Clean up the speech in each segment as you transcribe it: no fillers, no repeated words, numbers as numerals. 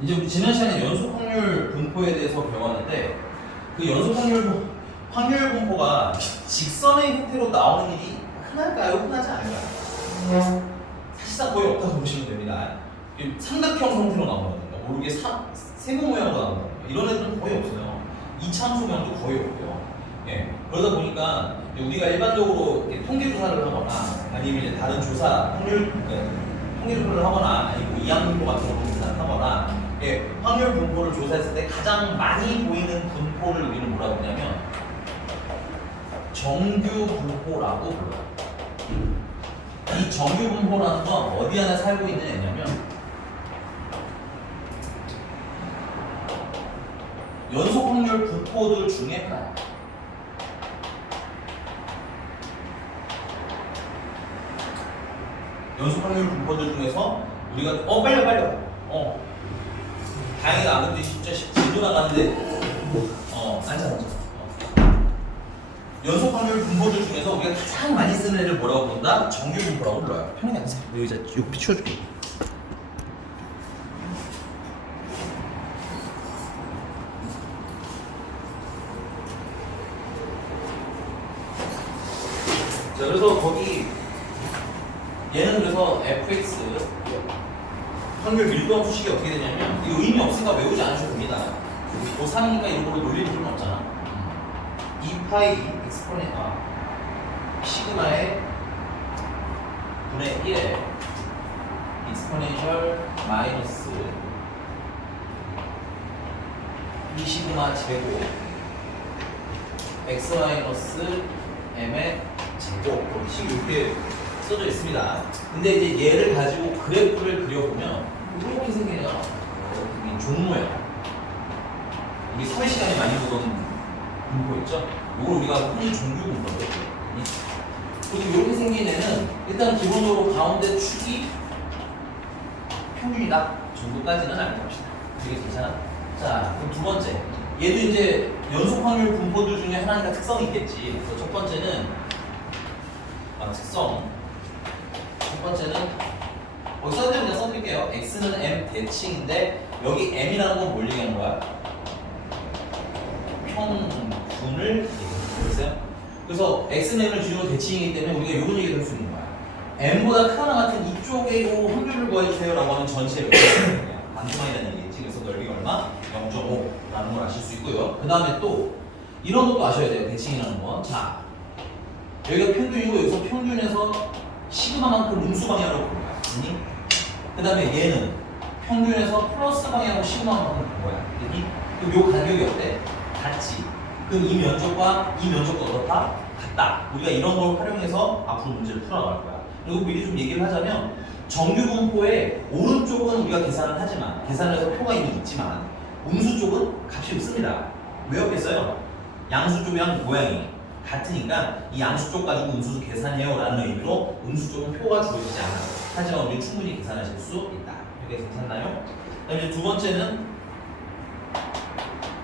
이제 우리 지난 시간에 연속 확률 분포에 대해서 배웠는데 그 연속 확률 분포가 직선의 형태로 나오는 일이 흔할까요? 흔하지 않을까요? 사실상 거의 없다고 보시면 됩니다. 삼각형 형태로 나온다든가 모르게 세모 모양으로 나온다든가 이런 애들은 거의 없어요. 이차함수 모양도 거의 없고요. 예, 그러다 보니까 우리가 일반적으로 통계 조사를 하거나 아니면 이제 다른 조사 통계 조사를 하거나 아니면 이항 분포 같은 거 조사를 하거나 예, 확률 분포를 조사했을 때 가장 많이 보이는 분포를 우리는 뭐라고 하냐면 정규 분포라고 불러요. 이 정규 분포라는 건 어디 하나 살고 있는 애냐면 연속 확률 분포들 중에 하나야. 연속 확률 분포들 중에서 우리가 빨리 다행이다. 안 그래도 진짜 진도 나가는데 앉아 연속 확률 분포들 중에서 우리가 가장 많이 쓰는 애를 뭐라고 부른다? 정규 분포라고 불러요. 편하게 앉으세요. 의자 여기 비추어줄게. 자, 그래서 거기 얘는 그래서 fx 확률 밀도함 수식이 어떻게 되냐면 이거 의미 없으니까 외우지 않으셔도 됩니다. 고3이니까 이런 걸로 놀릴 필요는 없잖아. 2파이 시그마의 분의 1에 익스포넨셜 마이너스 2 시그마 제곱 x 마이너스 m의 제곱 식이 이렇게 써져 있습니다. 근데 이제 얘를 가지고 그래프를 그려보면 이렇게 생기네요. 종 모양. 우리 사회 시간에 많이 보던 분포 있죠? 이걸 우리가 흔히 종교 분포라고 했죠. 그리고 이렇게 생긴 애는 일단 기본적으로 가운데 축이 평균이다 정도까지는 알고 갑시다. 되게 괜찮아? 자, 그럼 두 번째. 얘도 이제 연속 확률 분포들 중에 하나니까 특성이 있겠지. 그래서 첫 번째는 특성. 첫 번째는 써드리면 그냥 써드릴게요. x는 m 대칭인데 여기 m이라는 건 뭘 얘기하는 거야? 평균을 얘기했어요. 그래서 x는 m을 기준으로 대칭이기 때문에 우리가 이런 얘기를 할 수 있는 거야. m보다 크거나 같은 이쪽에 이 확률을 구해주세요 라고 하면 전체 넓이가 반토막이라는 얘기겠지. 그래서 넓이가 얼마? 0.5라는 걸 아실 수 있고요. 그 다음에 또 이런 것도 아셔야 돼요. 대칭이라는 건. 자, 여기가 평균이고 여기서 평균에서 시그마만큼 음수 방향으로 본 거야. 아니? 그 다음에 얘는 평균에서 플러스 방향으로 시그마만큼 본 거야. 그럼 요 간격이 어때? 같지. 그럼 이 면적과 이 면적도 어떻다? 같다. 우리가 이런 걸 활용해서 앞으로 문제를 풀어나갈 거야. 그리고 미리 좀 얘기를 하자면 정규 분포의 오른쪽은 우리가 계산을 하지만 계산해서 표가 이미 있지만 음수 쪽은 값이 없습니다. 왜 없겠어요? 양수 쪽이랑 모양이 같으니까 이 양수 쪽 가지고 음수 계산해요 라는 의미로 음수 쪽은 표가 주어지지 않아요. 하지만 우리 충분히 계산하실 수 있다. 이게 괜찮나요? 그다음에 이제 두 번째는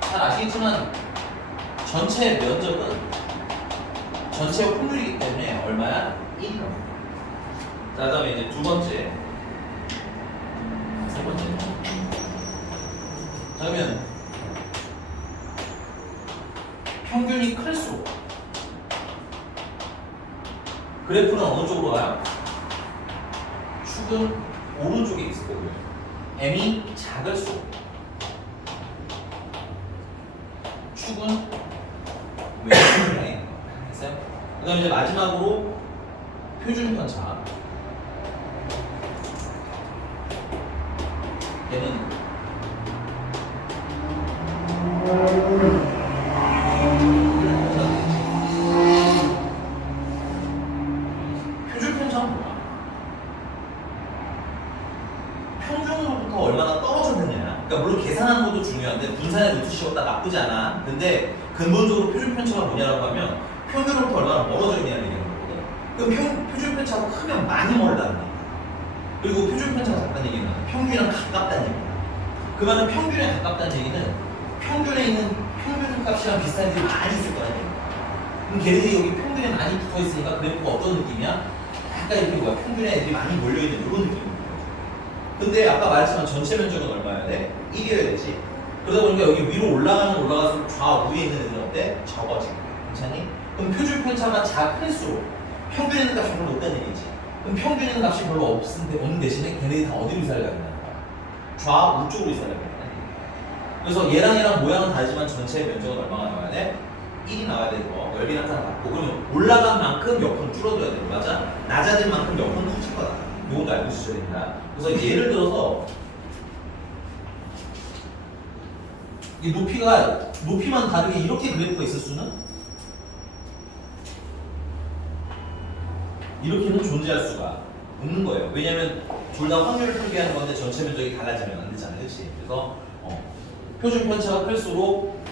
잘 아시겠지만 전체 면적은 전체 확률이기 때문에 얼마야? 1. 자, 그다음에 이제 두 번째, 세 번째. 자, 그러면 평균이 클수록 그래프는 어느 쪽으로 가요? 축은 오른쪽에 있을 거고요. m이 작을수록 축은 왼쪽으로 가요. 됐어요? 그 다음에 이제 마지막으로 표준 편차. 얘는 표준 편차는 뭐야? 평균으로부터 얼마나 떨어졌느냐. 그러니까 물론 계산하는 것도 중요한데 분산의 루트 씌웠다 나쁘지 않아. 근데 근본적으로 표준 편차가 뭐냐라고 하면 평균으로부터 얼마나 멀어져 있냐는 얘기하는 거거든. 그럼 표준 편차가 크면 많이 멀다는 얘기야. 그리고 표준 편차가 작다는 얘기는 평균이랑 가깝다는 얘기야. 그 말은 평균에 가깝다는 얘기는 평균에 있는 평균 값이랑 비슷한 애들이 많이 있을 거야. 그럼 걔네들이 여기 평균에 많이 붙어 있으니까 그래프가 어떤 느낌이야? 약간 이렇게 평균에 애들이 많이 몰려있는 이런 느낌인 거죠. 근데 아까 말했지만 전체 면적은 얼마여야 돼? 1이어야 되지. 그러다 보니까 여기 위로 올라가면 올라갈수록 좌우에 있는 애들은 어때? 적어지고. 괜찮니? 그럼 표준 편차가 작을수록 평균에 있는 값이 별로 없다는 얘기지. 그럼 평균에 있는 값이 별로 없는 대신에 걔네들이 다 어디로 이사를 가야 되는 거야? 좌우 쪽으로 이사를 가야 돼. 그래서 얘랑 모양은 다르지만 전체 면적은 얼마가 나와야 돼? 1이 나와야 되고 넓이 나타나고 그러면 올라간 만큼 옆은 줄어들어야 되는 거 맞아? 낮아진 만큼 옆은 커질 거다. 이것도 알고 있으셔야 됩니다. 그래서 예를 들어서 이 높이만 다르게 이렇게 그래프가 있을 수는 이렇게는 존재할 수가 없는 거예요. 왜냐면 둘 다 확률을 표기하는 건데 전체 면적이 달라지면 안 되잖아요. 그렇지? 그래서 표준 편차가 클수록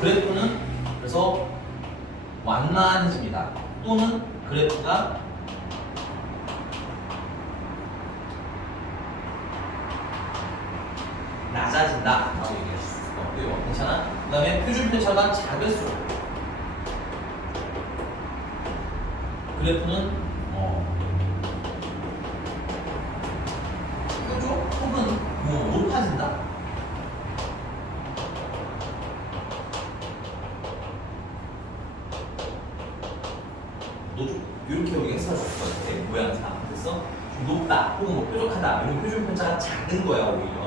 그래프는 그래서 완만해집니다. 또는 그래프가 낮아진다 라고 얘기할 수 있고요. 괜찮아? 그 다음에 표준 편차가 작을수록 그래프는 뾰족 혹은 높아진다. 이렇게 우리가 해석할 수 있을 것 같아. 모양상. 그래서 좀 높다 혹은 뭐 뾰족하다 이런 표준 편차가 작은 거야 오히려.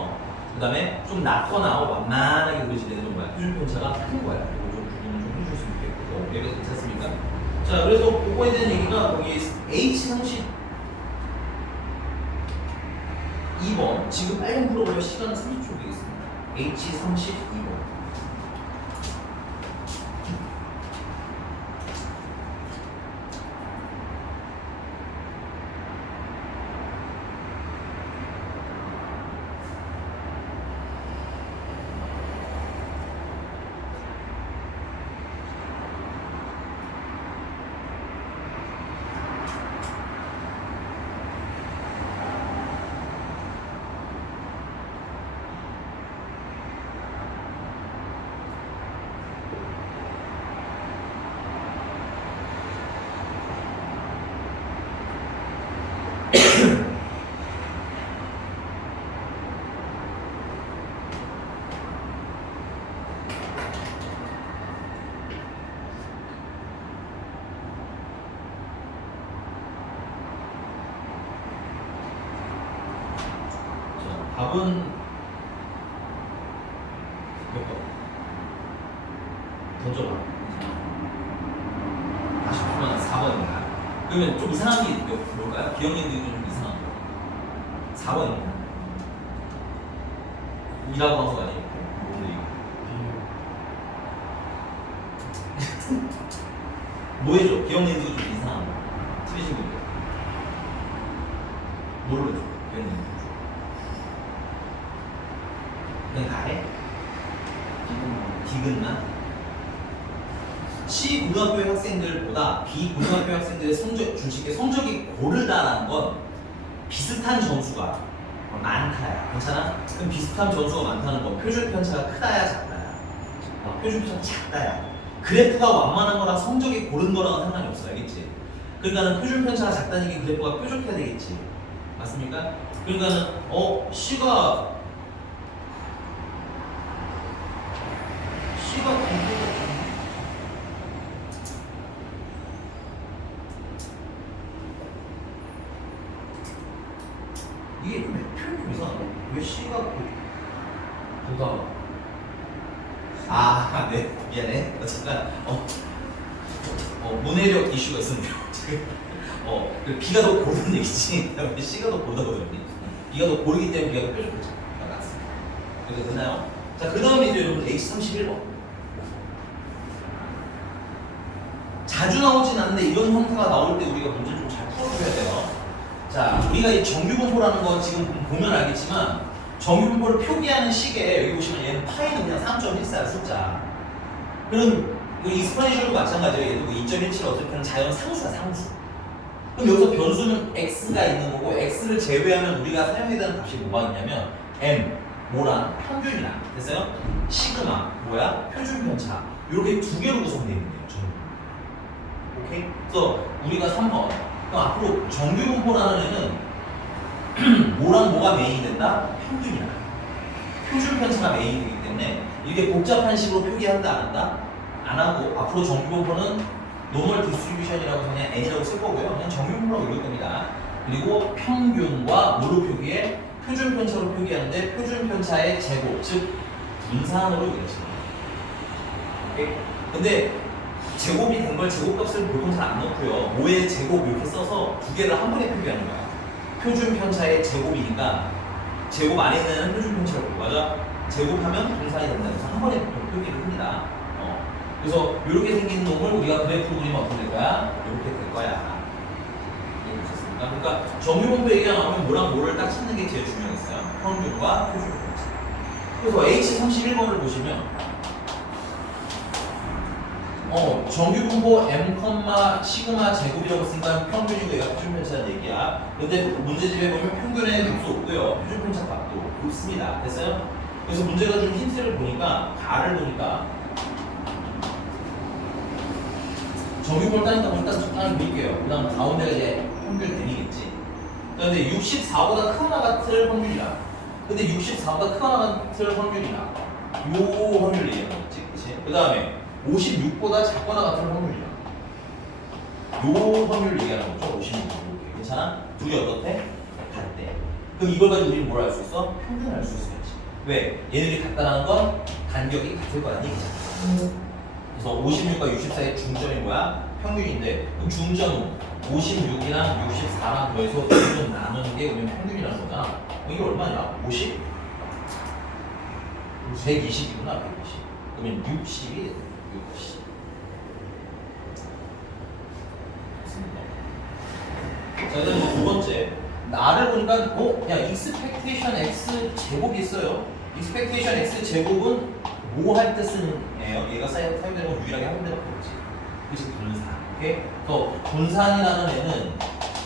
그 다음에 좀 낮거나 완만하게 그려지는 거야. 표준 편차가 큰 거야. 이거 좀 구분을 좀 해주셨으면 좋겠고. 여기서 괜찮습니까? 자, 그래서 그거에 대한 얘기가 여기 H32번 지금 빨리 풀어보려면 시간은 30초 되겠습니다. H32번. 답은 몇 번? 던져봐. 아쉽지만 4번입니다. 그러면 좀 이상한 게 뭘까요? 기억력이 좀 이상한 거. 4번입니다. 이라고 한 거 아니에요? 뭐해줘? 기억력이 좀 이상한 거. 틀리신 분들. 뭘로 해줘? 기억력이. 그냥 다 해? 디귿만? C 고등학교 학생들보다 B 고등학교 학생들의 성적이 고르다라는 건 비슷한 점수가 많다야. 괜찮아? 그럼 비슷한 점수가 많다는 건 표준 편차가 크다야 작다야? 표준 편차가 작다야. 그래프가 완만한 거랑 성적이 고른 거랑은 상관이 없어. 알겠지? 그러니까는 표준 편차가 작다는 게 그래프가 뾰족해야 되겠지. 맞습니까? 그러니까는 C가 이게 몇 표현 이상하네? 왜 C가 보다 네 미안해 잠깐 문해력 이슈가 있었네요. B가 더 고르는 얘기지. C가 더 고르다 그러니 B가 더 고르기 때문에 B가 더 뾰족하죠. 맞습니다. 그래서 됐나요? 자, 그 다음에 이제 여러분 H31번 자주 나오진 않는데 이런 형태가 나올 때 우리가 문제를 좀 잘 풀어줘야 돼요. 자, 우리가 이 정규분포라는 거 지금 보면 알겠지만 정규분포를 표기하는 식에 여기 보시면 얘는 파이는 그냥 3.14 숫자. 그럼 익스포넨셜도 마찬가지예요. 얘도 2.17 어떻게 하는 자연 상수야, 상수. 그럼 여기서 변수는 x가 있는 거고 x를 제외하면 우리가 사용해야 되는 값이 뭐가 있냐면 m, 뭐랑 평균이랑 됐어요? 시그마, 뭐야? 표준 편차. 이렇게 두 개로 구성되어 있는 거예요. 오케이? 그래서 우리가 3번. 그럼 앞으로 정규 분포라는 애는 뭐랑 뭐가 메인이 된다? 평균이다. 표준 편차가 메인이 되기 때문에 이렇게 복잡한 식으로 표기한다 안 한다? 안 하고 앞으로 정규 분포는 노멀 디스트리뷰션이라고 그냥 n이라고 쓸 거고요. 그냥 정규 분포라고 읽을 겁니다. 그리고 평균과 뭐로 표기해? 표준 편차로 표기하는데 표준 편차의 제곱, 즉 분산으로 이루어집니다. 오케이? 근데 제곱이 된 걸 제곱값을 보통 잘 안 넣고요. 5의 제곱 이렇게 써서 두 개를 한 번에 표기하는 거야. 표준 편차의 제곱이니까 제곱 안에 있는 표준 편차를 보고 맞아? 제곱하면 분산이 된다. 그래서 한 번에 보통 표기를 합니다. 그래서 이렇게 생긴 놈을 우리가 그래프로 그리면 어떻게 될 거야? 이렇게 될 거야. 이해되셨습니까? 그러니까 정규분포 얘기가 나오면 뭐랑 뭐를 딱 찾는 게 제일 중요했어요. 평균과 표준 편차. 그래서 H31번을 보시면 정규분포 m, 시그마 제곱이라고 쓰니까 평균이고 얘가 표준 편차는 얘기야. 근데 문제집에 보면 평균의 값도 없고요. 표준 편차 값도 없습니다. 됐어요? 그래서 문제가 좀 힌트를 보니까 가를 보니까 정규분포를 따진다고 일단 적당히 그릴게요. 그 다음 가운데가 이제 평균 n이겠지. 근데 64보다 크거나 같을 확률이라. 근데 64보다 크거나 같을 확률이나 요 확률을 얘기하는 거지. 그치? 그 다음에 56보다 작거나 같은 확률이야. 요 확률을 얘기하는 거죠. 56. 괜찮아? 둘이 어떻대? 같대. 그럼 이걸 가지고 우리는 뭘 알 수 있어? 평균을 알 수 있어야지. 왜? 얘네들이 같다는 건 간격이 같을 거라는 얘기잖아. 그래서 56과 64의 중점이 뭐야? 평균인데 그럼 중점은 56이랑 64랑 더해서 중점 나누는 게 우리는 평균이라는 거잖아. 이게 얼마냐? 50? 120이구나. 120. 그러면 60이 60. 자, 그다음 이제 두 번째. 나를 보니까 야, expectation x 제곱이 있어요. expectation x 제곱은 뭐 할 때 쓰는 애요? 얘가 사용되는 건 유일하게 하는 데밖에 없지. 그치? 분산. 오케이? 또 분산이라는 애는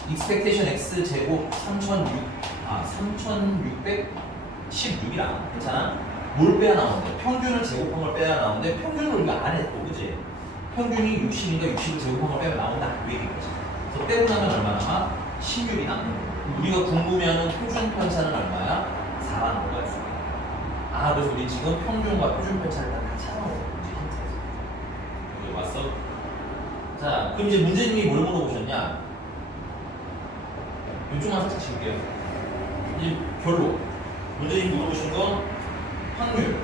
expectation x 제곱 3616이랑 괜찮아? 뭘 빼야 나오는데? 평균을 제곱한 걸 빼야 나오는데 평균을 우리가 안 했고, 그지? 평균이 60인가 60을 제곱한 걸 빼면 나온다. 그 얘기인 거지. 그래서 빼고 나면 얼마 남아? 16이 남는 거고. 우리가 궁금해하는 표준 편차는 얼마야? 4라는 거가 있습니다. 아, 그래서 우리 지금 평균과 표준 편차를 다 찾아놓은 거지. 여기 왔어? 자, 그럼 이제 문제님이 뭘 물어보셨냐? 이쪽만 살짝 칠게요. 이제 결론. 문제님이 물어보신 건 확률.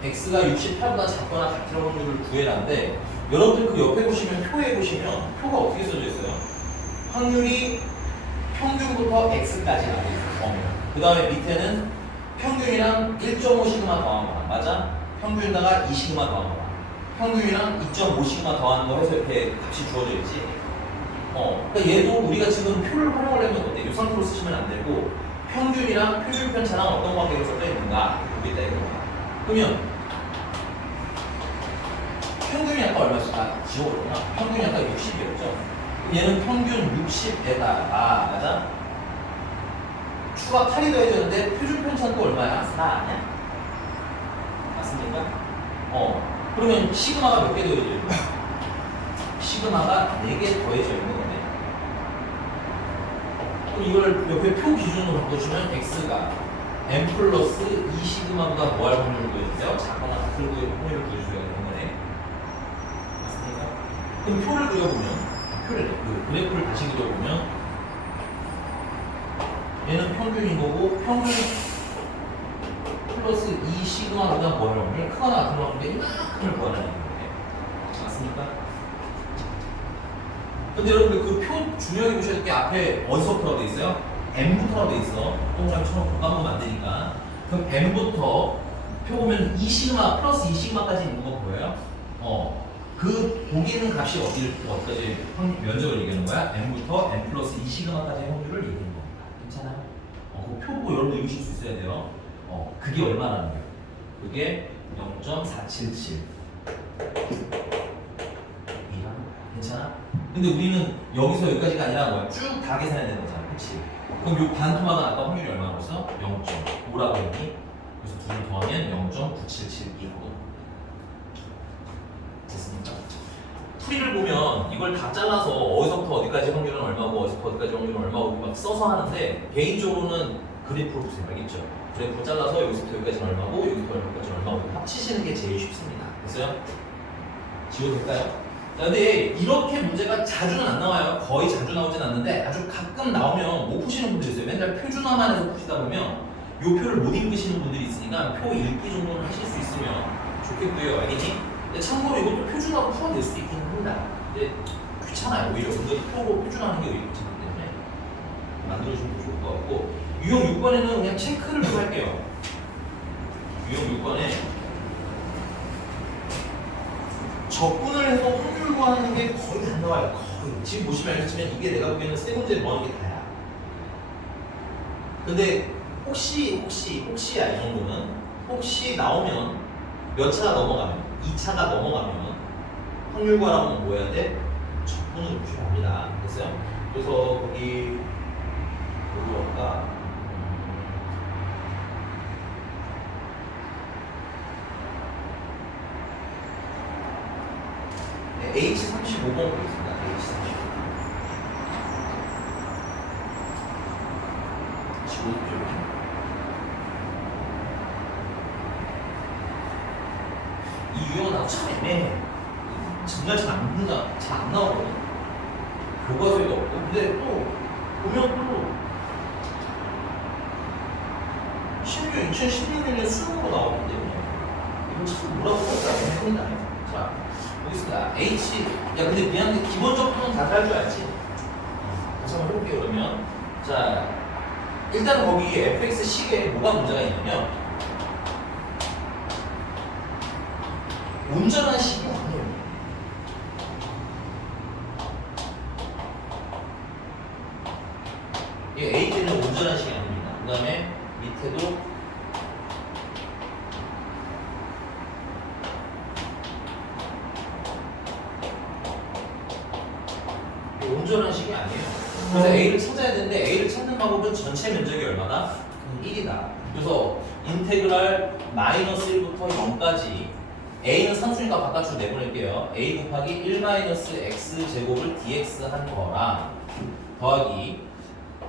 x가 68보다 작거나 같을 확률을 구해라는데 여러분들 그 옆에 보시면 표에 보시면 표가 어떻게 써져 있어요? 확률이 평균부터 x까지 나와 있어요. 그 다음에 밑에는 평균이랑 1.5시그마 더한 거 맞아? 평균에다가 2시그마 더한 거 평균이랑 2.5시그마 더한 거 해서 이렇게 값이 주어져 있지. 그러니까 얘도 우리가 지금 표를 활용하려면 어때? 이 상태로 쓰시면 안 되고 평균이랑 표준 편차랑 어떤 관계로 섞여 있는가? 여기다 이거야. 그러면 평균이 아까 얼마씩 지워버렸나? 평균이 아까 60이었죠? 얘는 평균 60에다가 맞아? 추가 8이 더해졌는데 표준 편차는 또 얼마야? 4 아니야? 맞습니까? 그러면 시그마가 몇 개 더해져 있는 거야? 시그마가 4개 더해져 있는 거네. 그럼 이걸 옆에 표 기준으로 바꿔주면 x가 m 플러스 2시그마보다 뭐 할 확률을 구해주세요? 작거나 같을 확률을 구해주세요. 이런 거네. 맞습니까? 그럼 표를 그려보면 그 그래프를 다시 그려보면 얘는 평균인 거고 평균 플러스 2시그마보다 뭐 할 확률? 크거나 같은 확률인데 이만큼을 구하는 거네. 맞습니까? 근데 여러분들 그 표 중요하게 보셔야 될 게 앞에 어디서부터라고 돼 있어요? m부터라고 돼 있어. 동그라미처럼 볶아보면 안 되니까. 그럼 m부터 표 보면 2시그마 플러스 2시그마까지 있는 거 보여요? 그 거기 있는 값이 어디까지 면적을 얘기하는 거야? m부터 m 플러스 2시그마까지의 확률을 얘기하는 겁니다. 괜찮아요? 그 표 보고 여러분들 읽으실 수 있어야 돼요. 그게 얼마라는 거예요? 그게 0.477. 괜찮아? 근데 우리는 여기서 여기까지가 아니라 뭐야? 쭉 다 계산해야 되는 거잖아. 그치? 그럼 요 반토막은 아까 확률이 얼마라고 했어? 0.5라고 했니? 그래서 둘을 더하면 0.9772하고 풀이를 보면 이걸 다 잘라서 어디서부터 어디까지 확률은 얼마고 어디서부터 어디까지 확률은 얼마고 막 써서 하는데 개인적으로는 그래프로 보세요. 알겠죠? 그래프로 잘라서 여기서부터 여기까지는 얼마고 여기서부터 여기까지는 얼마고 합치시는 게 제일 쉽습니다. 됐어요? 지워도 될까요? 자, 근데 이렇게 문제가 자주는 안 나와요. 거의 자주 나오진 않는데 아주 가끔 나오면 못 푸시는 분들이 있어요. 맨날 표준화만 해서 푸시다 보면 요 표를 못 읽으시는 분들이 있으니까 표 읽기 정도는 하실 수 있으면 좋겠고요. 알겠니? 근데 참고로 이것도 표준화로 풀어낼 수도 있긴 합니다. 근데 귀찮아요. 오히려 은근히 표로 표준화하는 게 오히려 귀찮기 때문에 만들어주면 더 좋을 것 같고 유형 6번에는 그냥 체크를 좀 할게요. 유형 6번에 적분을 해서 확률 구하는 게 거의 안 나와요. 거의. 지금 보시면 알겠지만 이게 내가 보기에는 세 문제 뭐 하는 게 다야. 근데 혹시야 이 정도는 혹시 나오면 몇 차가 넘어가면 2차가 넘어가면 확률 구하라면 뭐 해야 돼? 적분을 필요합니다. 됐어요? 그래서 거기 뭐로 할까? H35번 보겠습니다. H35. 15쪽. 이 유형은 나도 참 애매해. 정말 잘 안 나오거든. 교과서에도 없고. 근데 또 보면 또 심지어 2016년에 수능으로 나왔기 때문에 이건 참 뭐라고 할까 애매합니다. 자, 보겠습니다. H. 야, 근데 미안한데 기본적으로는 다 할 줄 알지? 다시 한번 해볼게요. 그러면 자, 일단 거기 fx 식에 뭐가 문제가 있냐면 온전한 식이 아니에요. 이 a는 온전한 식이 아닙니다. 그 다음에 밑에도 온전한 식이 아니에요. 그래서 a를 찾아야 되는데 a를 찾는 방법은 전체 면적이 얼마다? 1이다. 그래서 인테그랄 마이너스 1부터 0까지 a는 상수니까 바깥으로 내보낼게요. a 곱하기 1 마이너스 x 제곱을 dx 한 거랑 더하기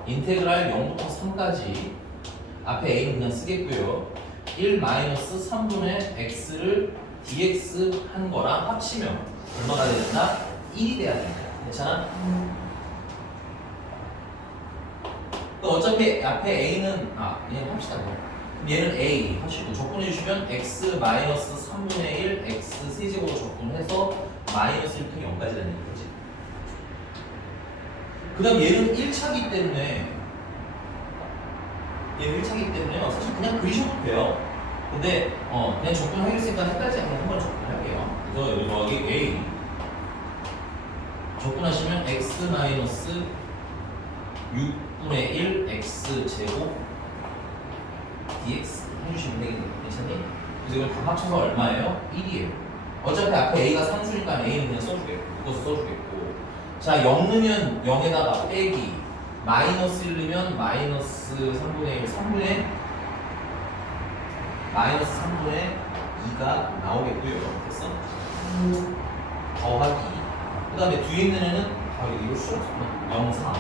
인테그랄 0부터 3까지 앞에 a는 그냥 쓰겠고요. 1 마이너스 3분의 x를 dx 한 거랑 합치면 얼마가 된다? 1이 돼야 된다. 괜찮아? 또 어차피 앞에 a는 그냥 합시다. 얘는 a 하시고 적분해 주시면 x 마이너스 3분의 1 x 세제곱으로 적분해서 마이너스 1부터 0까지 되는 거지. 그 다음 얘는 1차기 때문에 사실 그냥 그리셔도 돼요. 근데 그냥 적분하겠으니까 헷갈리지 않게 한번 적분할게요. 그래서 여기 더하기 a 적분하시면 x 마이너스 6분의 1 x 제곱 dx 해주시면 되겠네요. 괜찮니? 그래서 이걸 다 합쳐서 얼마예요? 1이에요. 어차피 앞에 a가 상수니까 a는 그냥 써주겠고 묶어서 써주겠고 자 0 넣으면 0에다가 빼기 마이너스 1 넣으면 마이너스 3분의 1 3분의 마이너스 3분의 2가 나오겠고요. 됐어? 더하기 그 다음에 뒤에 있는 애는 이거 수 없었나? 0, 3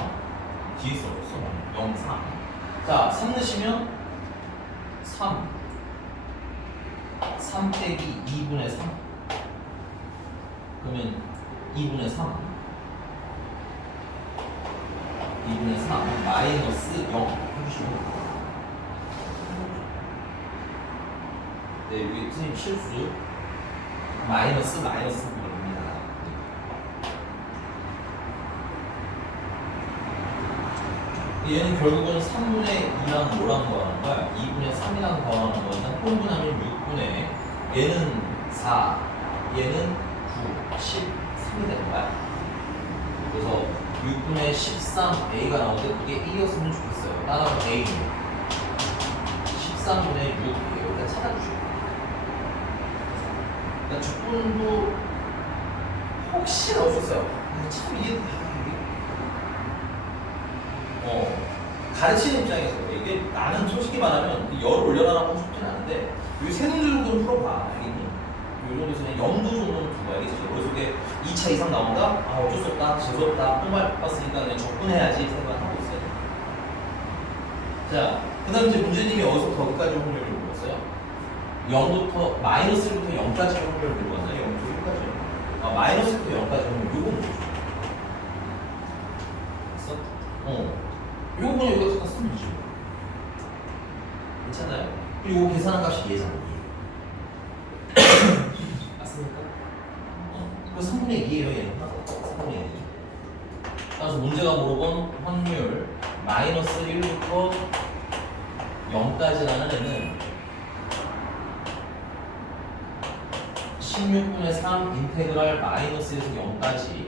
뒤에 써줬어 0, 3 자 3 넣으시면 3 빼기 2분의 3 그러면 2분의 3 마이너스 0 해주시면 됩니다. 네 여기 선생님 실수 마이너스 부분입니다. 얘는 결국은 3분의 2랑 뭐랑 더하는 거야? 2분의 3이랑 더하는 거니까 혼분하면 6분의 얘는 4, 얘는 9, 13이 되는 거야. 그래서 6분의 13 A가 나오는데 그게 1이었으면 좋겠어요. 따라서 A 13분의 6 여기다 찾아주시고 그러니까 적분도 혹시 나올 수 있어요. 근데 참 이게 가르치는 입장에서 이게 나는 솔직히 말하면 열 올려라라고 하고 싶진 않은데 이 세 문제 정도는 풀어봐. 알겠니? 이 정도에서 그냥 0도 정도는 두고요. 알겠죠? 머릿속에 2차 이상 나온다? 아 어쩔 수 없다, 재수없다, 똥발 봤으니까 그냥 적분해야지 생각하고 있어요. 자, 그 다음 이제 문제님이 어디서부터 어디까지 확률을 물어봤어요? 0부터, 마이너스 1부터 0까지 확률을 물어봤나요? 0부터 1까지요. 아, 마이너스 1부터 0까지 확률, 요거 뭐죠? 됐어? 요거 그냥 여기다 갖다 쓰면 되죠. 괜찮아요? 그리고 요거 계산한 값이 얘잖아, 얘. 맞습니까? 그래서 3분의 2예요, 얘는. 3분의 2. 따라서 문제가 물어본 확률 마이너스 1부터 0까지라는 애는 16분의 3 인테그랄 마이너스에서 0까지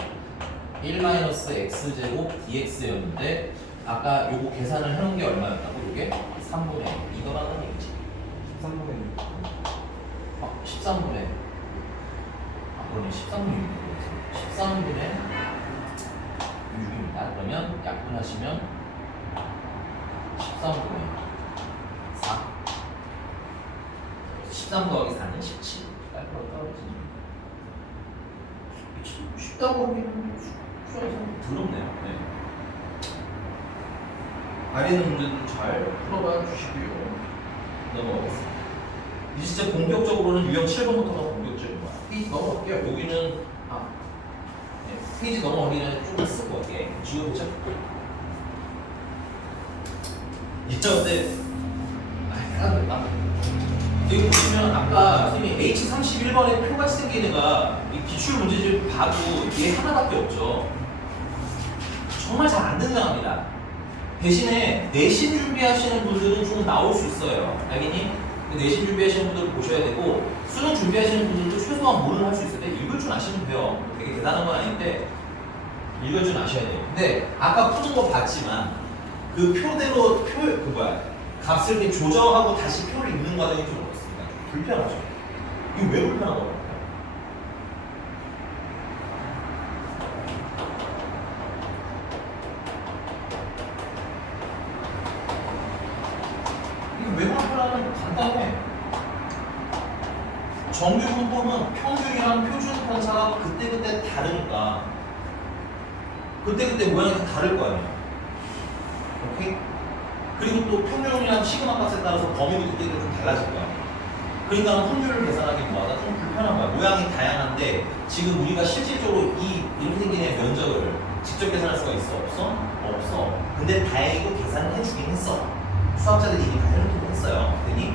1 마이너스 x제곱 dx였는데 아까 요거 계산을 해놓은 게 얼마였다고? 요게 3분의 2더라는 얘기지. 3분의 1. 13분의 그러면 13분의 13분의 6입니다. 그러면 약분하시면 13분의 4 13 더하기 4는 17 깔끔하게 떨어지죠. 쉽다고 하기는 수학이 더럽네요. 네. 아래 있는 문제도 잘 풀어봐 주시고요. 넘어가겠습니다. 이제 진짜 본격적으로는 유형 7번부터가 본격적인 거야. 페이지 넘어갈게요. 여기는 네, 페이지 넘어가기 전에 조금 쓰고 갈게. 지워보자. 이런데 여기 보시면 아까 선생님이 H31번에 표같이 생긴 애가 이 기출 문제집 봐도 얘 하나밖에 없죠. 정말 잘 안 등장합니다. 대신에 내신 준비하시는 분들은 좀 나올 수 있어요. 알겠니? 내신 준비하시는 분들 보셔야 되고 수능 준비하시는 분들도 최소한 뭐를 할 수 있을 때 읽을 줄 아시면 돼요. 되게 대단한 건 아닌데 읽을 줄 아셔야 돼요. 근데 아까 푸는 거 봤지만 그 표대로 값을 이렇게 조정하고 다시 표를 읽는 과정이 좀 어렵습니다. 좀 불편하죠. 이거 왜 불편한 거 같아요? 이거 왜 불편하면 간단해. 정규 분법은 평균이랑 표준 편차가 그때그때 다르니까 그때그때 모양이 다 다를 거 아니에요. 오케이? 그리고 또 평균이랑 시그마 값에 따라서 범위도 그때그때 좀 달라질 거야. 그러니까 확률을 계산하기 뭐하다 좀 불편한 거야. 모양이 다양한데 지금 우리가 실질적으로 이렇게 생긴 애 면적을 직접 계산할 수가 있어? 없어? 없어. 근데 다행히도 계산을 해주긴 했어. 수학자들이 이미 다 해놓긴 했어요. 그니?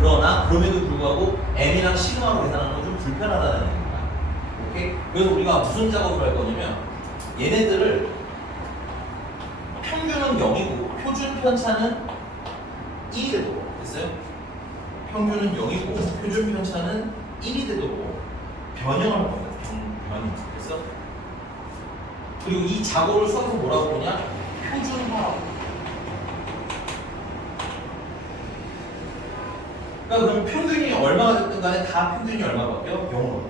그러나 그럼에도 불구하고 m이랑 시그마로 계산하는 건 좀 불편하다는 얘기입니다. 오케이? 그래서 우리가 무슨 작업을 할 거냐면 얘네들을 평균은 0이고 표준 편차는 1이 되도록 됐어요? 평균은 0이고 표준 편차는 1이 되도록 변형을 할 겁니다. 변형. 됐어? 그리고 이 작업을 수학에서 뭐라고 부르냐? 표준화라고. 그러니까 그럼 평균이 얼마가 됐든 간에 다 평균이 얼마 바뀌어? 0으로.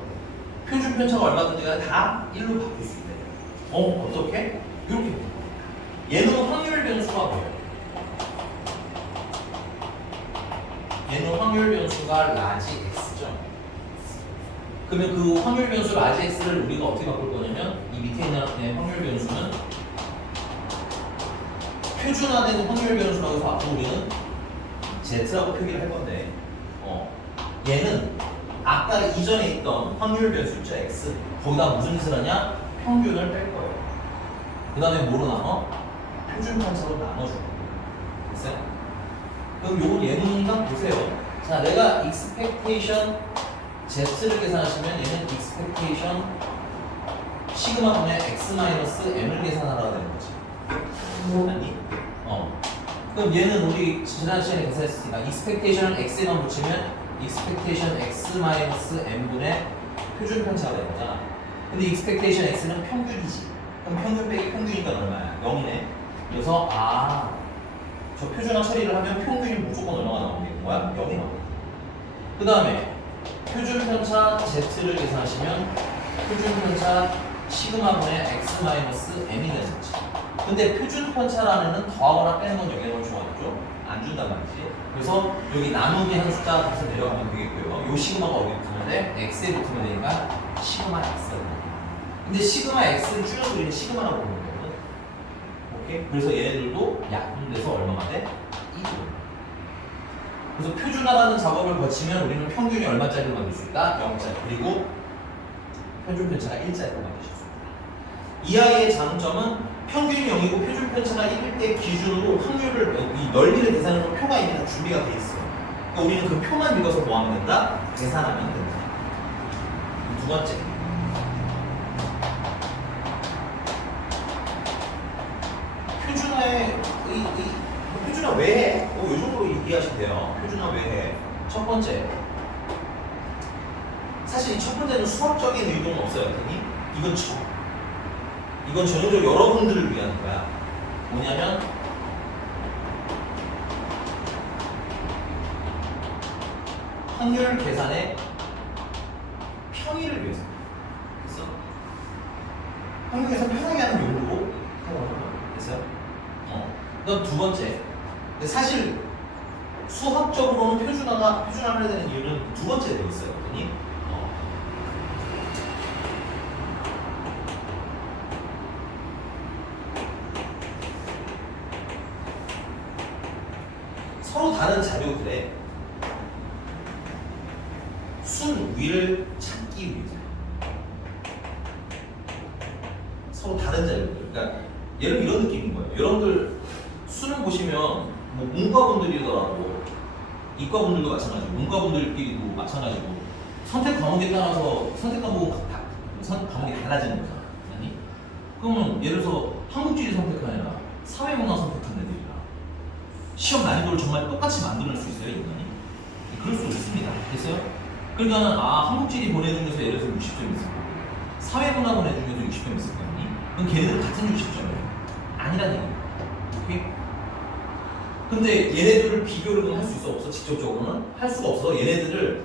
표준 편차가 얼마든지 간에 다 1로 바뀔 수 있대. 어떻게? 이렇게. 얘는 확률 변수가 뭐예요? 얘는 확률 변수가 라지 x죠. 그러면 그 확률 변수 라지 x를 우리가 어떻게 바꿀 거냐면 이 밑에 있는 확률 변수는 표준화된 확률 변수라고 해서 앞으로 우리는 z라고 표기를 할 건데 얘는 아까 이전에 있던 확률 변수 있죠, x. 거기다 무슨 짓을 하냐? 평균을 뺄 거예요. 그 다음에 뭐로 나눠? 표준 편차로 나눠줄 거예요. 됐어요? 그럼 요건 예문이니까 보세요. 자, 내가 expectation z를 계산하시면 얘는 expectation 시그마 분의 x 마이너스 m을 계산하라 되는 거지. 아니? 그럼 얘는 우리 지난 시간에 계산했으니까 expectation을 x에만 붙이면 expectation x 마이너스 m분의 표준 편차가 되는 거잖아. 근데 expectation x는 평균이지. 그럼 평균 빼기 평균이니까 얼마야? 0이네. 그래서 저 표준화 처리를 하면 평균이 무조건 얼마가 나오는 거야? 0이 나오고. 그 다음에 표준 편차 z를 계산하시면 표준 편차 시그마분의 x 마이너스 m이 되는 거지. 근데 표준 편차라는 애는 더하거나 빼는 건 여기에 너무 좋아졌죠? 안 준단 말이지. 그래서 여기 나누기 한 숫자 값을 내려가면 되겠고요. 요 시그마가 어디 붙으면 붙여야 돼? x에 붙으면 되니까 시그마 x가 돼. 근데 시그마 x를 줄여서 우리는 시그마라고 부르는 거거든. 오케이? 그래서 얘네들도 약분돼서 얼마가 돼? 2죠. 그래서 표준화라는 작업을 거치면 우리는 평균이 얼마짜리로 만들 수 있다? 0짜리. 그리고 표준 편차가 1짜리로 만들 수 있습니다. 이 아이의 장점은 평균이 0이고 표준 편차가 1일 때 기준으로 확률을 이 넓이를 계산해서 표가 이미 다 준비가 돼 있어요. 그러니까 우리는 그 표만 읽어서 뭐 하면 된다? 계산하면 된다. 두 번째. 표준화의 표준화 왜 해? 이 정도로 이해하시면 돼요. 표준화 왜 해? 첫 번째. 사실 이 첫 번째는 수학적인 의도는 없어요. 괜히 이건 전형적으로 여러분들을 위한 거야. 뭐냐면 확률 계산의 편의를 위해서. 됐어? 확률 계산 편하게 하는 용도로 됐어요? 그다음 두 번째. 근데 사실 수학적으로는 표준화를 해야 되는 이유는 두 번째에 되어 있어요. 괜히 서로 다른 자료들의 순위를 찾기 위해서. 서로 다른 자료들. 그러니까 예를 들면 이런 느낌인 거예요. 여러분들 수능 보시면 뭐 문과분들이더라도 이과분들도 마찬가지고 문과분들끼리도 마찬가지고 선택 과목에 따라서 선택 과목이 달라지는 거잖아. 아니? 그러면 예를 들어서 한국지리 선택한 애랑 사회문화 선택한 애들이랑 시험 난이도를 정말 똑같이 만들 수 있어요, 인간이? 그럴 수 있습니다. 됐어요? 그러니까 한국지리 보내주면서 예를 들어서 60점 있을 거고 사회문화 보내주면서 60점 있을 거 아니? 그럼 걔네들 같은 60점이에요. 아니라는 얘기예요. 오케이? 근데 얘네들을 비교를 할 수 있어 없어? 직접적으로는 할 수가 없어. 얘네들을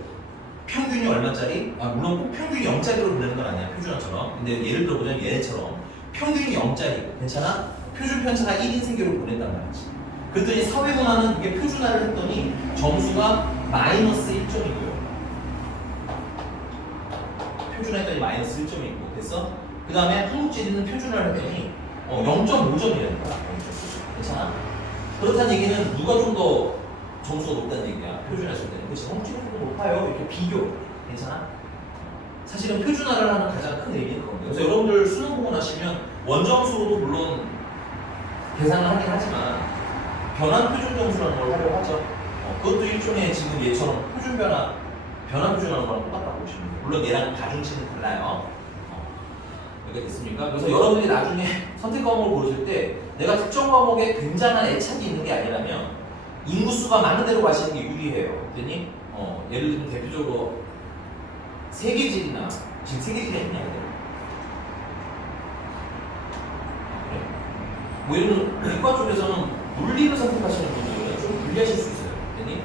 평균이 얼마짜리? 물론 꼭 평균이 0짜리로 보내는 건 아니야, 표준화처럼. 근데 예를 들어보자면 얘네처럼 평균이 0짜리고 괜찮아? 표준 편차가 1인 생계로 보낸단 말이지. 그랬더니 사회문화는 이게 표준화를 했더니 점수가 마이너스 1점이고요. 표준화했더니 마이너스 1점이 있고 됐어? 그 다음에 한국지리는 표준화를 했더니 0.5점이라는 거야. 괜찮아? 그렇다는 얘기는 누가 좀 더 점수가 높다는 얘기야. 표준화했을 때는. 그치? 한국지리는 좀 더 높아요. 이렇게 비교. 괜찮아? 사실은 표준화를 하는 가장 큰 의미는 그겁니다. 그래서 여러분들 수능 보고 나시면 원점수로도 물론 계산을 하긴 하지만 변환 표준 점수라는 걸 활용하죠. 그것도 일종의 지금 얘처럼 변환 표준하는 거랑 똑같다고 보시면 돼요. 물론 얘랑 가중치는 달라요. 이렇게 됐습니까? 그래서 여러분들이 나중에 선택 과목을 고르실 때 내가 특정 과목에 굉장한 애착이 있는 게 아니라면 인구수가 많은 데로 가시는 게 유리해요. 그랬더니 예를 들면 대표적으로 세계지리나 지금 세계지리가 있냐 그래? 뭐 예를 들면 이과 쪽에서는 물리를 선택하시는 분들은 좀 불리하실 수 있어요. 그랬더니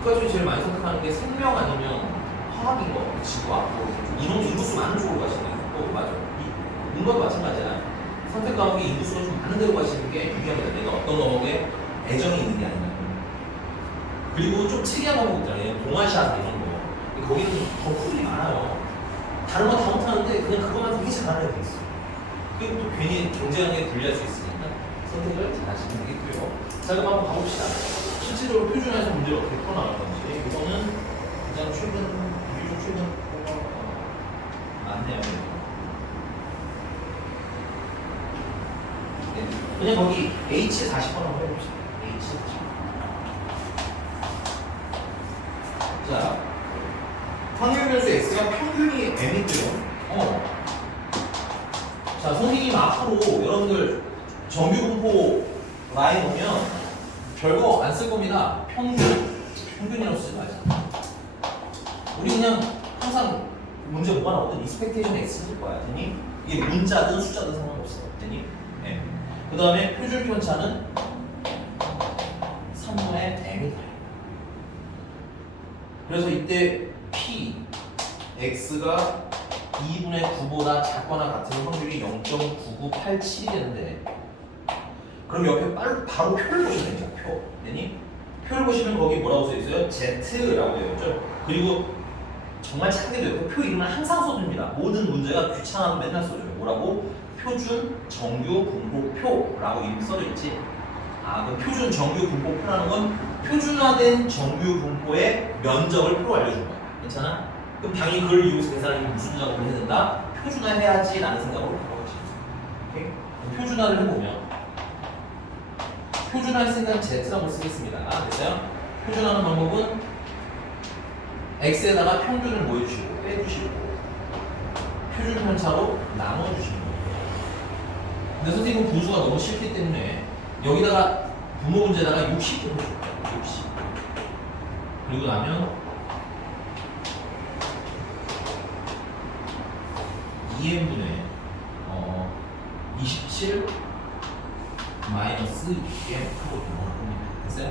이과 쪽에 제일 많이 선택하는 게 생명 아니면 화학인 거, 지구학, 인구수 많은 쪽으로 가시는 거 맞아. 문과도 마찬가지야. 선택 과목이 인구수가 좀 많은 데로 가시는 게 유리합니다. 내가 어떤 과목에 애정이 있는 게 아니라. 그리고 좀 특이한 과목 있잖아요. 동아시아 이런 거. 거기는 더 풀이 많아요. 다른 거 다 못하는데 그냥 그것만 되게 잘하는 애들이 있어. 그리고 또 괜히 경쟁하게 불리할 수 있으니까 선택을 잘 하시면 되겠고요. 자, 그럼 한번 가봅시다. 실질적으로 표준화해서 문제를 어떻게 풀어나갈 건지. 이거는 가장 최근 맞네요. 네. 그냥 거기 H40번 한번 해봅시다. H40번. 자, 확률변수 X가 평균이 M이고요. 자, 선생님 앞으로 여러분들 정규분포 라인 오면 별거 안 쓸 겁니다. 평균이라고 쓰지 마세요. 우리 그냥 항상 문제 뭐가 나오든 expectation X 쓸 거야. 되니? 이게 문자든 숫자든 상관없어. 되니? 네. 그 다음에 표준 편차는 3분의 M이다. 그래서 이때 P, X가 2분의 9보다 작거나 같은 확률이 0.9987이 되는데 그럼 옆에 바로 표를 보시면 되죠. 표. 되니? 표를 보시면 거기 뭐라고 써있어요? Z라고 되어 있죠. 그리고 정말 착하게 돼요. 표 이름은 항상 써줍니다. 모든 문제가 귀찮아도 맨날 써줘요. 뭐라고? 표준 정규 분포표라고 이름 써져 있지. 그 표준 정규 분포표라는 건 표준화된 정규 분포의 면적을 표로 알려준 거야. 괜찮아? 그럼 당연히 그걸 이용해서 계산하기 무슨 작업을 해야 된다? 표준화해야지 라는 생각으로 바꿔 거지. 오케이? 표준화를 해보면 표준화했으니까 Z라고 쓰겠습니다. 됐어요? 표준화하는 방법은 X에다가 평균을 모여주시고 빼주시고 표준 편차로 나눠주시는 거예요. 근데 선생님은 분수가 너무 싫기 때문에 여기다가 분모 문제에다가 60도 해줄게요. 60. 그리고 나면 2n분의 27 마이너스 6에 하고 넘어갈 겁니다. 됐어요?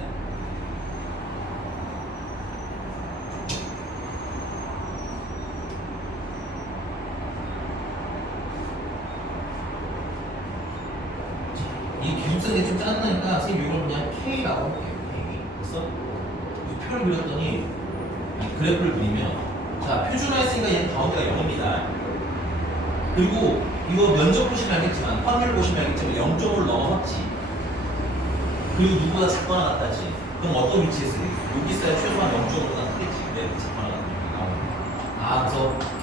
이 기숙사가 좀 짜증나니까 선생님 이걸 그냥 K라고 할게요. K. 그래서 이 표를 그렸더니 이 그래프를 그리면 자 표준화했으니까 얘는 가운데가 0입니다. 그리고 이거 면적 보시면 알겠지만 확률 보시면 알겠지만 0.5를 넘어섰지. 그리고 누구보다 작거나 같다지. 그럼 어떤 위치에 있어요? 여기 있어야 최소한 0.5보다 크겠지. 근데 작거나 같으니까. 그래서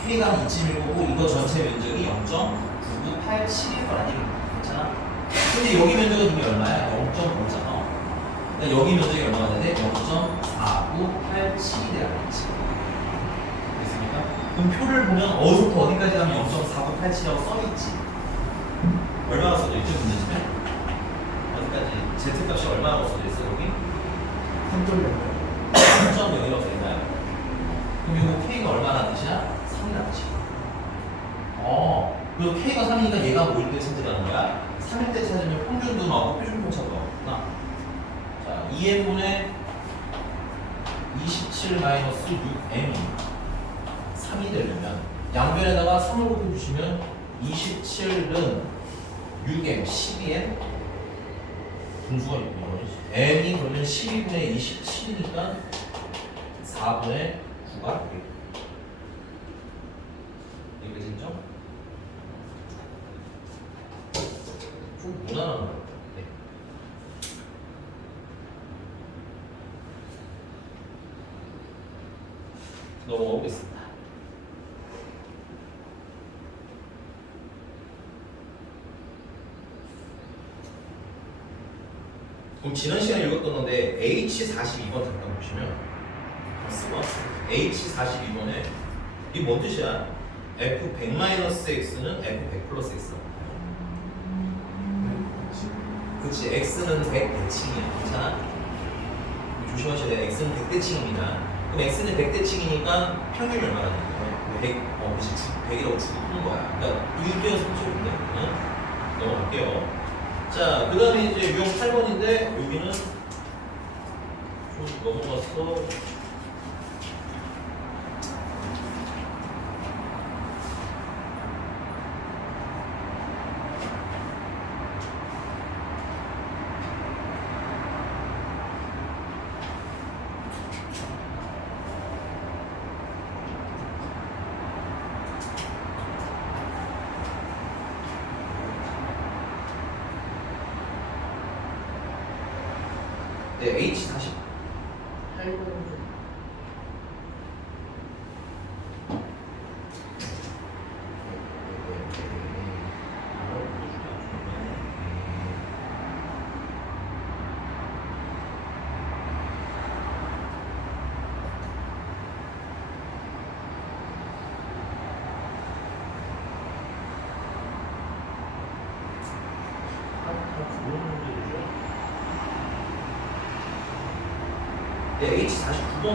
K가 2.1이고 이거 전체 면적이 0.9987일 거란 얘기입니다. 괜찮아? 근데 여기 면적은 이게 얼마야? 0.5잖아. 그러니까 여기 면적이 얼마가 되네? 0.4987이 돼야겠지. 됐습니까? 그럼 표를 보면 어디서부터 어디까지 가면 0.4987이라고 써있지. 얼마나 써져 있죠? 문제집에? 어디까지? Z값이 얼마나 써져 있어 여기? 3.0이라고 써있나요? 그럼 이거 K가 얼마나 뜻이야? 3이라는 뜻이야. 그리고 K가 3이니까 얘가 뭐일 때 찾으라는 거야? 3일 때 찾으면 평균도 나오고 표준편차도 나오구나. 자, 2n분의 27 마이너스 6m이 3이 되려면 양변에다가 3을 곱해주시면 27은 6m, 12m 분수가 있고요. m이 그러면 12분의 27이니까 4분의 9가 되겠다. 여기까지죠? 좀 무난한 거 같아요. 네. 넘어가 보겠습니다. 그럼 지난 시간에 읽었던 건데 H42번 잠깐 보시면 쓰고 H42번에 이게 뭔 뜻이야? F100-X는 F100 플러스 X라고. 그치, X는 100 대칭이야. 괜찮아? 조심하셔야 돼. X는 100 대칭입니다. 그럼 X는 100 대칭이니까 평균이 얼마나 되는 거야? 100, 그치, 100이라고 주고 푸는 거야. 그러니까 1대 3초인데, 넘어갈게요. 자, 그 다음에 이제 유형 8번인데, 여기는 좀 넘어가서 네, H48번 네, H49번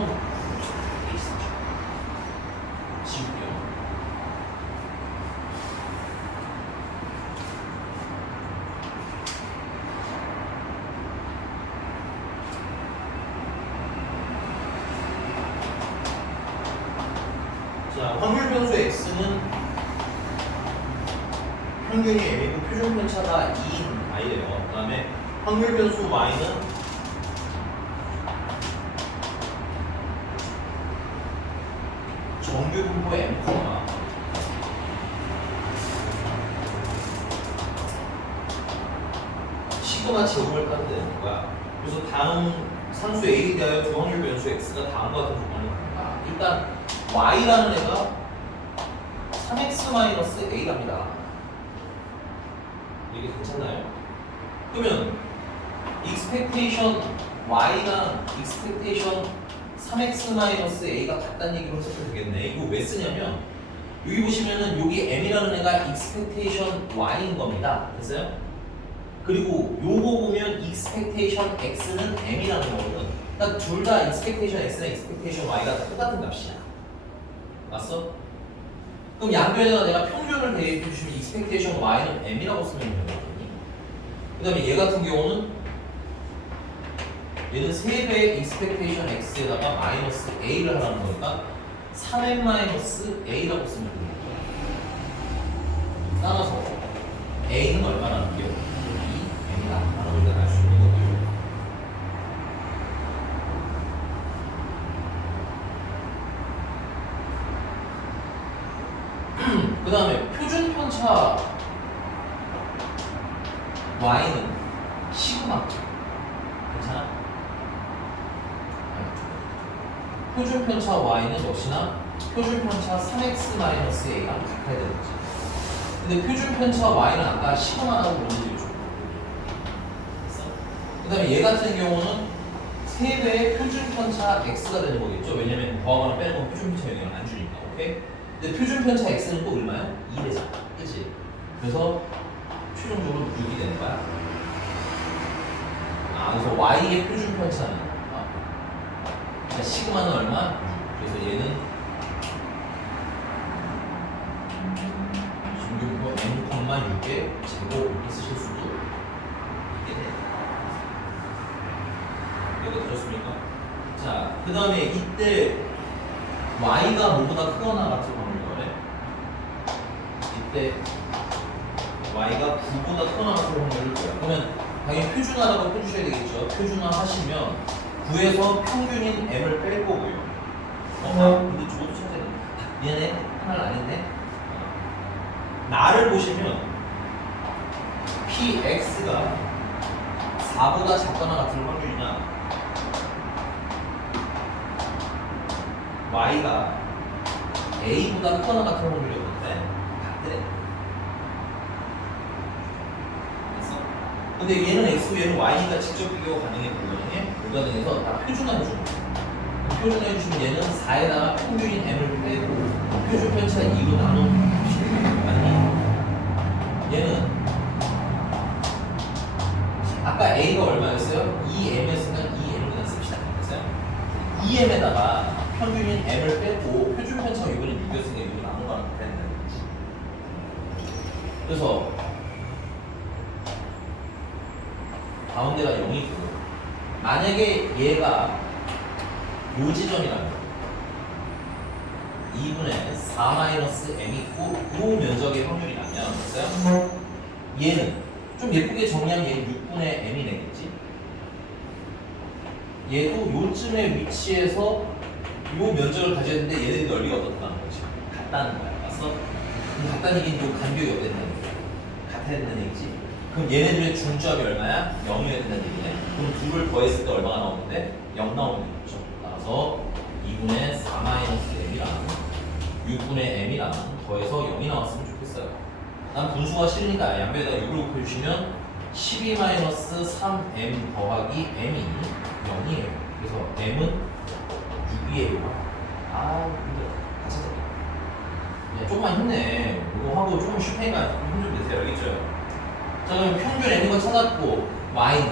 H49 지울게요. 자, 확률 변수 X는 평균이 M이고 표준 편차가 2인 I래요. 그 다음에 확률 변수 Y는 X로만 제곱을 따면 되는 거야. 그래서 다음 상수 A에 대하여 두 확률 변수 X가 다음과 같은 조건을 갖는다. 일단 Y라는 애가 3X-A랍니다. 이게 괜찮나요? 그러면 expectation Y랑 expectation 3X-A가 같다는 얘기로 해석해도 되겠네. 이거 왜 쓰냐면 여기 보시면은 여기 M이라는 애가 expectation Y인 겁니다. 됐어요? 그리고 요거 보면 expectation X는 M이라는 거거든. 그러니까 둘 다 expectation X랑 expectation Y가 똑같은 값이야. 맞어? 그럼 양변에다 내가 평균을 대입해 주시면 expectation Y는 M이라고 쓰면 되는 거거든요. 그 다음에 얘 같은 경우는 얘는 3배의 expectation X에다가 마이너스 A를 하라는 거니까 3M 마이너스 A라고 쓰면 되는 거야. 따라서 A는 얼마라는 게요? 2M이다 라는 걸 알 수 있는 거고요. 그 다음에 표준 편차 Y는 시그마. 괜찮아? 표준 편차 Y는 역시나 표준 편차 3X-A랑 같아야 되는 거지. 근데 표준 편차 Y는 아까 시그마라고 문제를 줬고. 그 다음에 얘 같은 경우는 3배의 표준 편차 X가 되는 거겠죠? 왜냐면 더하거나 빼는 건 표준 편차 영향을 안 주니까. 오케이? 근데 표준 편차 X는 또 얼마야? 2배잖아. 그치? 그래서 최종적으로 6이 되는 거야. 그래서 Y의 표준 편차는 그러니까 시그마는 얼마? 그래서 얘는 지금 M,6의 제곱 이렇게 쓰실 수도 있게 돼. 이거 들었습니까? 자, 그 다음에 이때 Y가 뭐보다 크거나 같은 확률이래. 이때 Y가 9보다 크거나 같은 확률을 줘요. 그러면 당연히 표준화라고 해주셔야 되겠죠. 표준화 하시면 9에서 평균인 M을 뺄 거고요. 근데 저것도 찾아야 돼. 미안해. 하나는 아닌데. 나를 보시면 PX가 4보다 작거나 같은 확률이냐 Y가 A보다 크거나 같은 확률이었는데 같대. 근데 얘는 X, 얘는 Y니까 직접 비교가 가능해 불가능해? 불가능해서 다 표준화해 주는 거예요. 표준화해 주시면 얘는 4에다가 평균인 M을 빼고 표준 편차 2로 나눠주시면 아니 얘는 아까 A가 얼마였어요? 2M이었으니까 2M을 그냥 씁시다. 됐어요? 2M에다가 평균인 M을 빼고 표준 편차가 이번엔 6이었으니까 이거 나눈 거랑 같다는 거지. 그래서 가운데가 0이고 만약에 얘가 요 지점이라면 2분의 4-M이 있고 요 면적의 확률이라면 됐어요? 얘는 좀 예쁘게 정리하면 얘는 6분의 M이 되겠지? 얘도 요쯤에 위치해서 요 면적을 가져야 되는데 얘네들이 넓이가 어떻다는 거지? 같다는 거야. 봤어? 그럼 같다는 얘기는 요 간격이 어땠다는 거야? 같아야 된다는 얘기지? 그럼 얘네들의 중점이 얼마야? 0이어야 된다는 얘기네. 그럼 둘을 더했을 때 얼마가 나오는데? 0 나오는 거죠. 따라서 2분의 4-M이랑 6분의 M이랑 더해서 0이 나왔으면 좋겠어요. 난 분수가 싫으니까 양변에다 6을 곱해주시면 12-3M 더하기 M이 0이에요. 그래서 M은 6이에요. 근데 같이 야, 조금만 힘내. 이거 하고 조금 쉴 테니까 힘 좀 내세요. 알겠죠? 자, 그럼 평균 M인 거 찾았고 Y는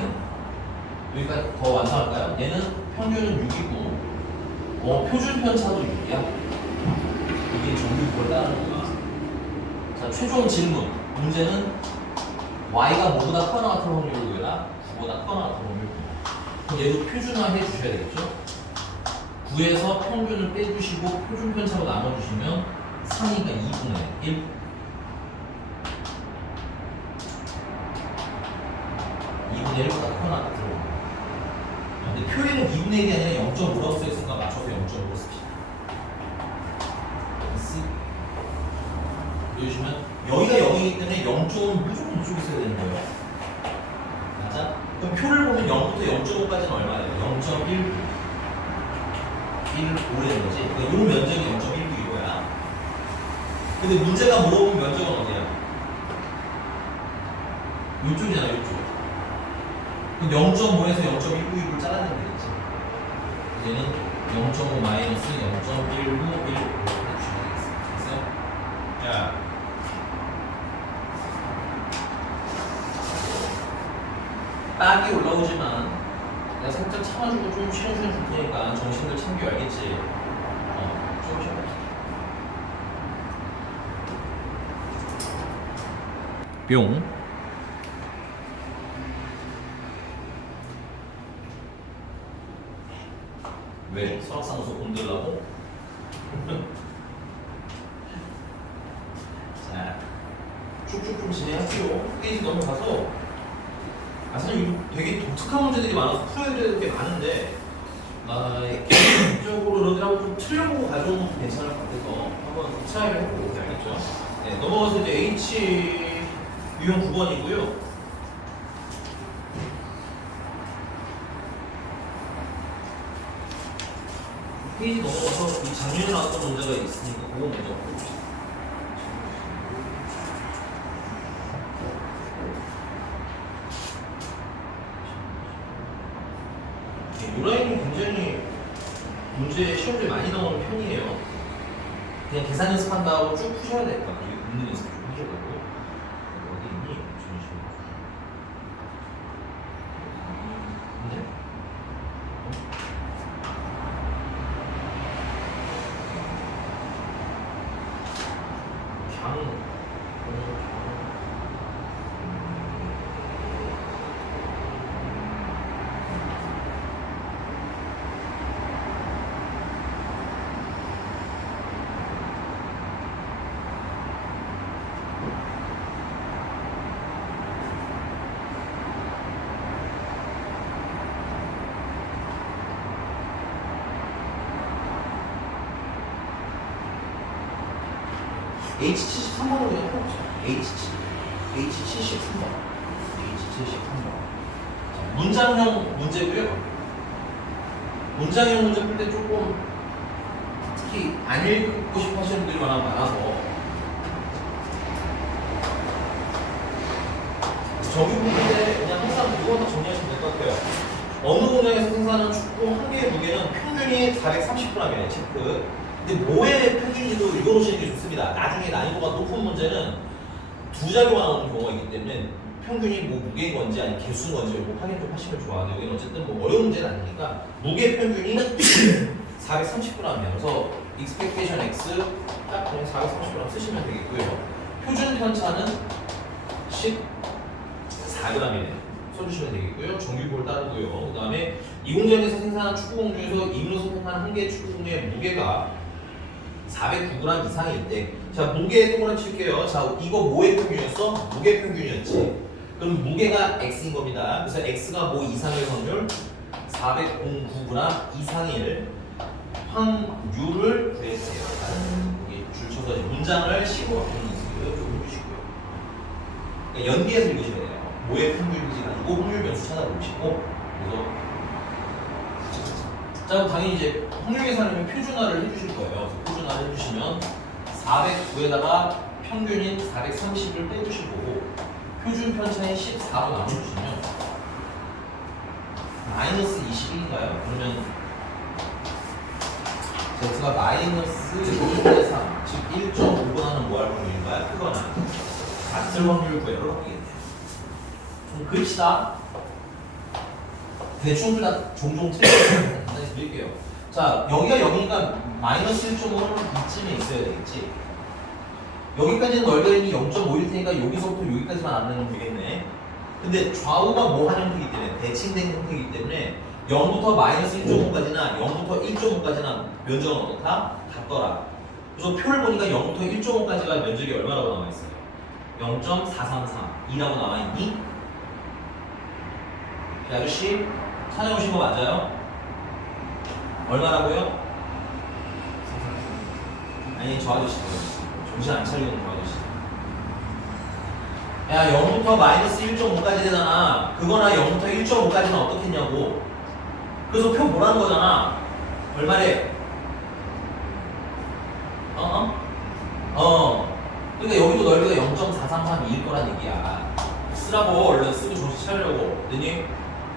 여기까지 더 완성할까요? 얘는 평균은 6이고 표준 편차도 6이야. 이게 정규 그걸 따르는 거야. 자, 최종 질문. 문제는 Y가 뭐보다 크거나 같은 확률을 구해라. 9보다 크거나 같은 확률을 구해라. 그럼 얘도 표준화 해 주셔야 되겠죠? 9에서 평균을 빼주시고 표준 편차로 나눠주시면 3이니까 2분의 1. 근데 표에는 2분의 1이 아니라 0.5라고 써있으니까 맞춰서 0.5로 씁시다. 보여주시면 여기가 0이기 때문에 0.5는 무조건 이쪽에 써야 되는 거예요. 맞아? 그럼 표를 보면 0부터 0.5까지는 얼마예요? 0.1 1 되는 거지. 그러니까 이 면적이 0.1 이거야. 근데 문제가 물어본 면적은 어디야? 이쪽이잖아, 이쪽. 0.5에서 0.196을 잘라내면 되겠지. 이제는 0.5 마이너스 0.191 해주시면 되겠습니다. 됐어요? 자. 딱이 올라오지만 내가 살짝 참아주고 좀 쉬는 줄 테니까 정신들 챙겨 알겠지? 좀 쉬어봅시다. 뿅. 왜? 설악산에서 곤들라고? 자, 쭉쭉 좀 진행할게요. 페이지 넘어가서 사실 이거 되게 독특한 문제들이 많아서 풀어야 될 게 많은데 개인적으로 여러분들하고 좀 틀려보고 가져오면 괜찮을 것 같아서 한번 트라이를 해보고 알겠죠? 네, 넘어가서 이제 H 유형 9번이고요. 페이지 넘어가서 이 작년에 나왔던 문제가 있으니까 그거 먼저 볼게요. 이 라인이 굉장히 문제 시험에 많이 나오는 편이에요. 그냥 계산 연습한다고 쭉 푸셔야 될 것 같아요. 있는 연습 좀 해줘가지고. 어디 있니? 잠시만요. 근데? H73번으로 그냥 해봅시다. H73번. 문장형 문제고요. 문장형 문제 풀 때 조금 특히 안 읽고 싶어 하시는 분들이 많아서 정의 풀 때 그냥 항상 이거 다 정리하시면 될 것 같아요. 어느 공장에서 생산하는 축구 한 개의 무게는 평균이 430g이에요. 체크. 근데 뭐의 평균인지도 읽어놓으시는 게 좋습니다. 나중에 난이도가 높은 문제는 두 자료가 나오는 경우가 있기 때문에 평균이 뭐 무게인 건지 아니면 개수인 건지 꼭 확인 좀 하시면 좋아요. 여기는 어쨌든 뭐 어려운 문제는 아니니까 무게 평균이 430g이에요. 그래서 expectation x 딱 그냥 430g 쓰시면 되겠고요. 표준 편차는 14g이네요. 써주시면 되겠고요. 정규볼 따르고요. 그 다음에 이 공장에서 생산한 축구공 중에서 임으로 생산한 한 개의 축구공의 무게가 409g 이상일 때, 자 무게 동그라미 칠게요. 자 이거 뭐의 평균이었어? 무게 평균이었지. 그럼 무게가 x인 겁니다. 그래서 x가 뭐 이상일 확률 409g 이상일 확률을 구해주세요. 여기 줄 쳐서 문장을 시고 바꾸는 연습을 좀 해주시고요. 그러니까 연기해서 읽으시면 돼요. 뭐의 평균인지 가지고 확률 변수 찾아보시고, 그래서 자, 당연히 이제 확률 계산이면 표준화를 해주실 거예요. 표준화를 해주시면 409에다가 평균인 430을 빼주실 거고, 표준 편차인 14로 나눠주시면 마이너스 21인가요? 그러면 Z가 마이너스 1대 3, 즉 1.5보다는 뭐 할 확률인가요? 크거나 같을 확률 구해로 바뀌겠네요. 좀 그립시다. 대충 다 종종 틀려요. 다시 드릴게요. 자, 여기가 여기니까 마이너스 1.5는 이쯤에 있어야 되겠지. 여기까지는 널널히 0.5일 테니까 여기서부터 여기까지만 안 내면 되겠네. 근데 좌우가 뭐 한 형태이기 때문에 대칭된 형태이기 때문에 0부터 마이너스 1.5까지나 0부터 1.5까지나 면적은 어떻다? 같더라. 그래서 표를 보니까 0부터 1.5까지가 면적이 얼마라고 나와 있어요? 0.433이라고 나와 있니? 이 아저씨 찾아오신 거 맞아요? 얼마라고요? 아니 저 아저씨요. 정신 안 차리고 있는 저 아저씨. 야 0부터 마이너스 1.5까지 되잖아. 그거나 0부터 1.5까지는 어떻겠냐고. 그래서 표 보라는 거잖아. 얼마래? 그러니까 여기도 넓이가 0.433일 거란 얘기야. 쓰라고. 얼른 쓰고 정신 차리려고. 됐니?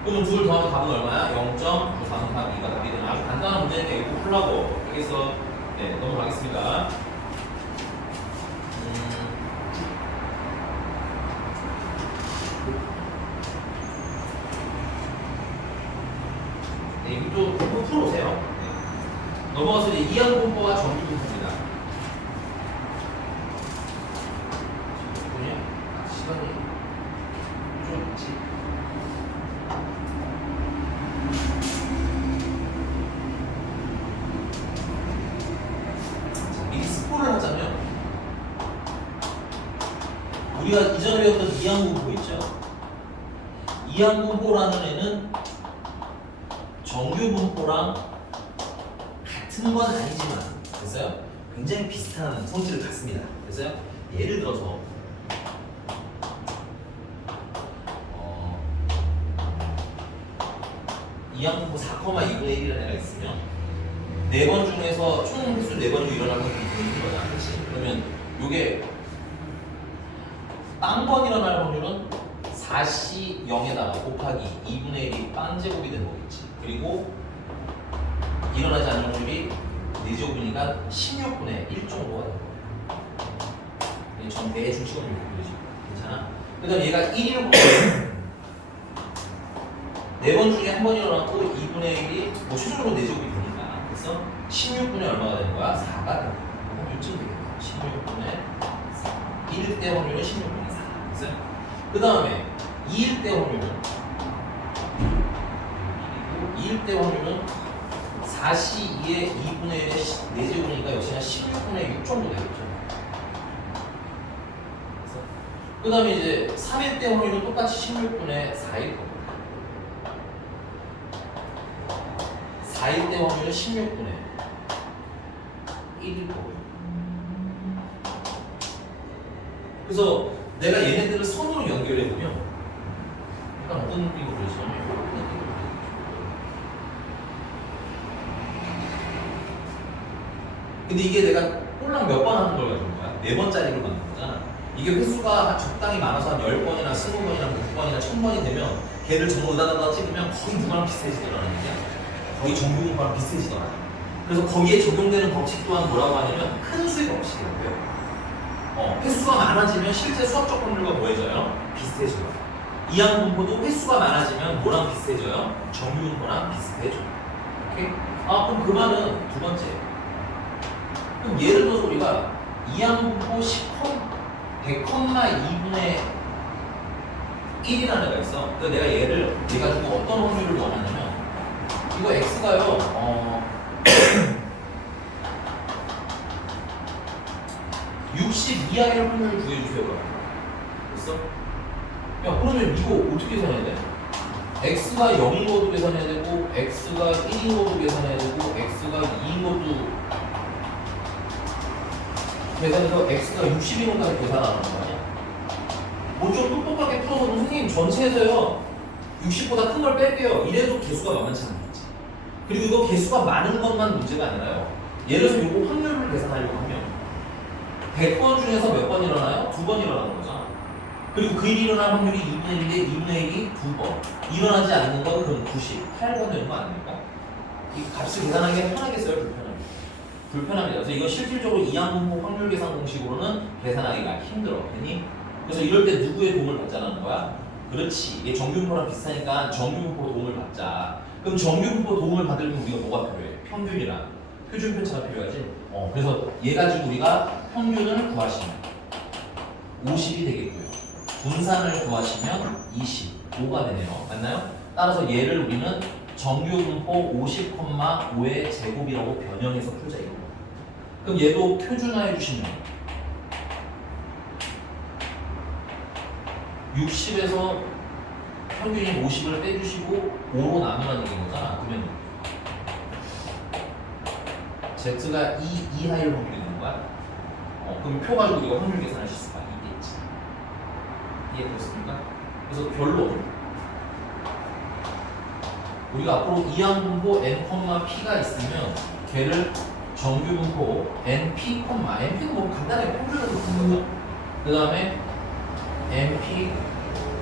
그러면 둘 더하면 답은 얼마야? 0.9332가 답이 되는 아주 간단한 문제니까 이거 풀라고. 알겠어? 네, 넘어가겠습니다. 네, 이것도 풀어오세요. 네. 넘어가서 이제 이항분포와 정규분포입니다. 시간이 좀 있지. 자, 미리 스포를 하자면 우리가 이전에 배웠던 이항분포 있죠? 이항분포라는 애는 정규분포랑 같은 건 아니지만 됐어요? 굉장히 비슷한 성질을 갖습니다. 됐어요? 예를 들어서 이항분포 4,2분의 1이라는 애가 있으면 4번 중에서 총 횟수 4번이 일어날 확률이 있는 거잖아. 그렇지? 그러면 요게 빵번 일어날 확률은 4C 0에다가 곱하기 2분의 1이 빵제곱이 되는 거겠지. 그리고 일어나지 않는 확률이 4제곱이니까 16분의 1 정도가 되는 거야. 전 대중식으로 이렇게 그려지. 괜찮아? 그 다음 얘가 1이라고 보면 4번 중에 한 번 일어났고 2분의 1이 뭐 최종적으로 4제곱이 되니까 그래서 16분의 얼마가 되는 거야? 4가 되는 거야. 확률쯤 되겠네. 16분의 4. 1일 때 확률은 16분의 4. 됐어요? 그 다음에 2일 때 확률은 2일 때 확률은 4C2의 2분의 1의 4제곱이니까 역시나 16분의 6 정도 되겠죠. 그 다음에 이제 3일 때 확률은 똑같이 16분의 4일 거고 4일 때 확률은 16분의 1일 거고요. 그래서 내가 얘네들을 선으로 연결해보면 약간 어떤 느낌으로 그려지냐면 근데 이게 내가 꼴랑 몇 번 하는 걸 가지고 거야? 4번짜리를 만든 거잖아. 이게 횟수가 적당히 많아서 한 10번이나 20번이나 100번이나 1000번이 되면 걔를 전부 으다다다 찍으면 거의 누구랑 비슷해지더라는 얘기야. 거의 정규분포랑 비슷해지더라. 그래서 거기에 적용되는 법칙 또한 뭐라고 하냐면 큰 수의 법칙이라고요. 횟수가 많아지면 실제 수학적 확률과 뭐해져요? 비슷해져요. 이항분포도 횟수가 많아지면 뭐랑 비슷해져요? 정규분포랑 비슷해져요. 오케이? 그럼 그 말은 두 번째. 그럼 예를 들어서 우리가 이항분포 100,2분의 1이라는 애가 있어. 그러니까 내가 얘를 가지고 어떤 확률을 원하냐면 이거 x가요 60 이하의 확률을 구해주세요. 됐어? 야 그러면 이거 어떻게 계산해야 돼? x가 0인 것도 계산해야 되고 x가 1인 것도 계산해야 되고 x가 2인 것도 계산해서 x가 60인 것까지 계산하는 거 아니야? 뭐 좀 똑똑하게 풀어서 선생님 전체에서요 60보다 큰 걸 뺄게요. 이래도 개수가 만만치 않겠지. 그리고 이거 개수가 많은 것만 문제가 아니라요. 예를 들어서 이거 확률을 계산하려고 하면 100번 중에서 몇 번 일어나요? 2번 일어나는 거잖아. 그리고 그 일이 일어날 확률이 2분의 1인데 2분의 1이 2번. 일어나지 않는 건 그럼 98번 되는 거 아닙니까? 이 값을 계산하기가 편하겠어요? 불편합니다. 그래서 이거 실질적으로 이항분포 확률 계산 공식으로는 계산하기가 힘들어. 괜히? 그래서 이럴 때 누구의 도움을 받자는 거야? 그렇지. 이게 정규분포랑 비슷하니까 정규분포 도움을 받자. 그럼 정규분포 도움을 받으려면 우리가 뭐가 필요해? 평균이랑 표준 편차가 필요하지. 그래서 얘 가지고 우리가 평균을 구하시면 50이 되겠고요. 분산을 구하시면 25가 되네요. 맞나요? 따라서 얘를 우리는 정규분포 50,5의 제곱이라고 변형해서 풀자 이거. 그럼 얘도 표준화해 주시면 60에서 평균인 50을 빼주시고 5로 나누라는 얘기인 거잖아. 그러면 Z가 2 이하일 확률이 되는 거야. 그럼 표 가지고 우리가 확률 계산할 수가 있겠지. 이해되셨습니까? 그래서 결론 우리가 앞으로 이항분포 n, p가 있으면 걔를 정규분포 np, np는 뭐 간단하게 평균으로 부른 거죠. 그 다음에 np,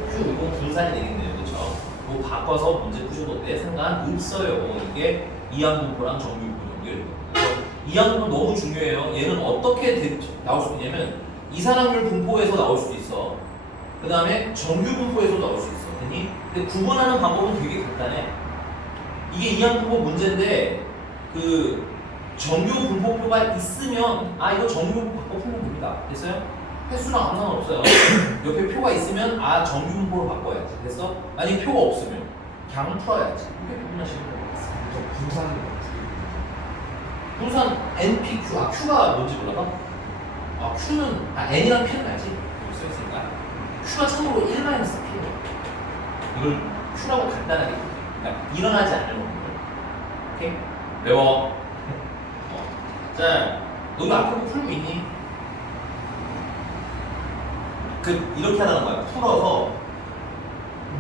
q 이거 분산이 되겠네요. 그렇죠? 뭐 바꿔서 문제 푸셔도 돼. 상관없어요. 이게 이항분포랑 정규분포 연결이거든요. 그래서 이항분포 너무 중요해요. 얘는 어떻게 나올 수 있냐면 이산항률 분포에서 나올 수도 있어. 그 다음에 정규분포에서 나올 수 있어. 됐니? 근데 구분하는 방법은 되게 간단해. 이게 이항분포 문제인데 그 정규 분포표가 있으면 이거 정규 분포 바꿔 풀면 됩니다. 됐어요? 횟수랑 아무 상관없어요. 옆에 표가 있으면 정규 분포로 바꿔야지. 됐어? 만약에 표가 없으면 그냥 풀어야지. 이렇게 구분하시면 될 것 같습니다. 분산은 어떻게 분산 NPQ Q가 뭔지 몰라봐? Q는 N이랑 P는 알지? 여기 써있으니까 Q가 참고로 1-P예요. 이걸 Q라고 간단하게 그러니까 일어나지 않는 것들. 오케이? 외워. 자, 너희 앞에 거 풀고 있니? 이렇게 하라는 거야. 풀어서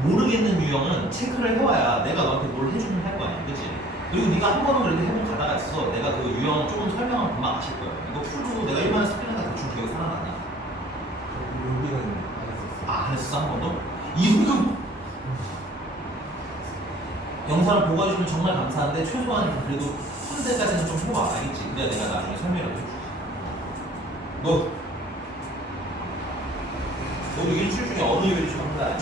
모르겠는 유형은 체크를 해와야 내가 너한테 뭘 해주면 할 거 아니야. 그치? 그리고 네가 한 번은 그래도 해본 가다가 있어. 내가 그 유형 조금 설명하면 금방 아실 거야. 이거 풀고 내가 일반에 스크린에다 대충 기억이 살아나냐? 여기는 안 했었어. 안 했었어? 한 번도? 이거 영상을 보고 해주면 정말 감사한데 최소한 그래도 푸는 데까지는 좀 해봐. 알겠지? 그래야 내가 나중에 설명을 해줄게. 너도 일주일 중에 어느 요일이 좀 한다?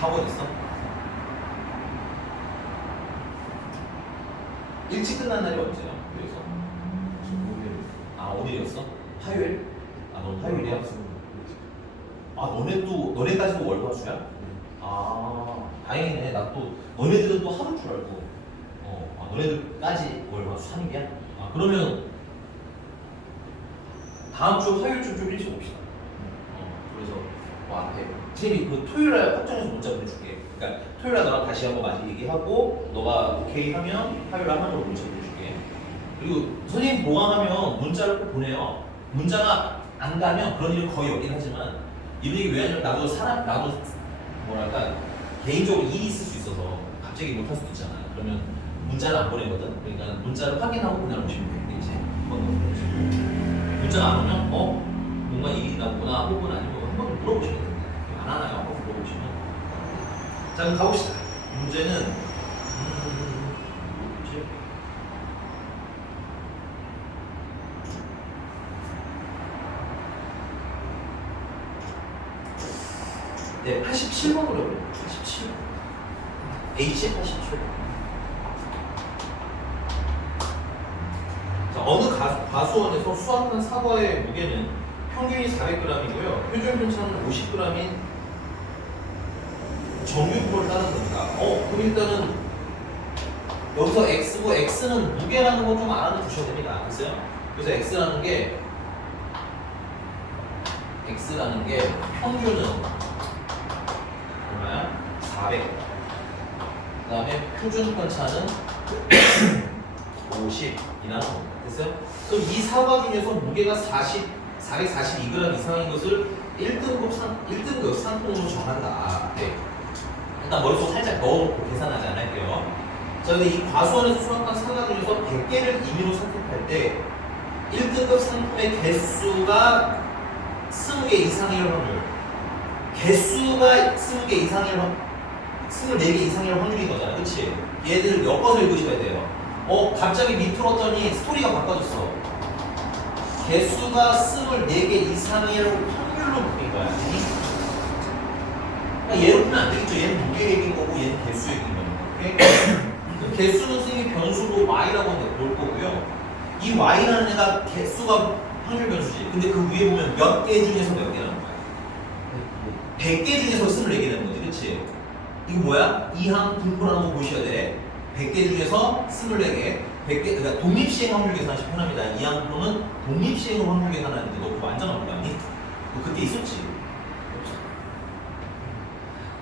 학원 있어? 일찍 끝난 날이 언제야? 그래서 오늘이었어? 화요일? 넌 화요일이야? 너네까지도 월화수야? 다행이네. 나 또 너네들은 또 하루인 줄 알고. 너네들까지 월화수 3일이야? 그러면 다음 주 화요일쯤 좀 일찍 옵시다. 그래서 앞에 쌤이 토요일날 확정해서 문자 보내줄게. 그러니까 토요일날 너랑 다시 한번 마저 얘기하고 너가 오케이 하면 화요일날 하나로 문자 보내줄게. 그리고 선생님 보강하면 문자를 꼭 보내요. 문자가 안 가면 그런 일은 거의 없긴 하지만 이분이 왜 하냐면 나도 뭐랄까 개인적으로 일이 있을 수 있어서 갑자기 못할 수도 있잖아. 그러면 문자를 안 보내거든. 그러니까 문자를 확인하고 그날 오시면 돼. 이제 한번 더 보내주고 문자가 안 오면 뭔가 일이 나구나 혹은 아니면 한번 물어보시면 됩니다. 안 하나요? 한번 물어보시면. 자 그럼 가봅시다. 문제는 뭐지? 네, 87번으로 해요. 87. H 87. 자, 어느 과수원에서 수확한 사과의 무게는 평균이 400g이고요. 표준 편차는 50g인 정규표를 따는 겁니다. 그럼 일단은 여기서 X고 X는 무게라는 거 좀 알아두셔야 됩니다. 됐어요? 그래서 X라는 게 평균은 얼마야? 400. 그 다음에 표준 편차는 50이라는 겁니다. 됐어요? 그럼 이 사과 중에서 무게가 442g 이상인 것을 1등급 상품으로 정한다. 네. 일단 머릿속 살짝 넣어놓고 계산하지 않을게요. 자, 근데 이 과수원에서 수확한 사과 중에서 100개를 임의로 선택할 때 1등급 상품의 개수가 20개 이상일 확률. 개수가 20개 이상일 확률. 24개 이상일 확률인 거잖아. 그치? 얘들 엮어서 읽으셔야 돼요. 갑자기 밑으로 왔더니 스토리가 바꿔졌어. 개수가 24개 이상일 확률로 묶인 거야. 그러니까 얘로 풀면 안 되겠죠. 얘는 무게 얘기인 거고 얘는 개수 얘기인 거니까. 오케이? 개수는 선생님이 변수로 y라고 놓을 거고요. 이 y라는 애가 개수가 확률 변수지. 근데 그 위에 보면 몇 개 중에서 몇 개라는 거야. 100개 중에서 24개라는 거지. 그치? 이거 뭐야? 이항 분포라는 거 보셔야 돼. 100개 중에서 24개. 100개, 그러니까 독립시행 확률 계산하시 편합니다. 이항 분포는 독립시행 확률 계산하는데 너 그거 완전 안 봤니? 너 그때 있었지?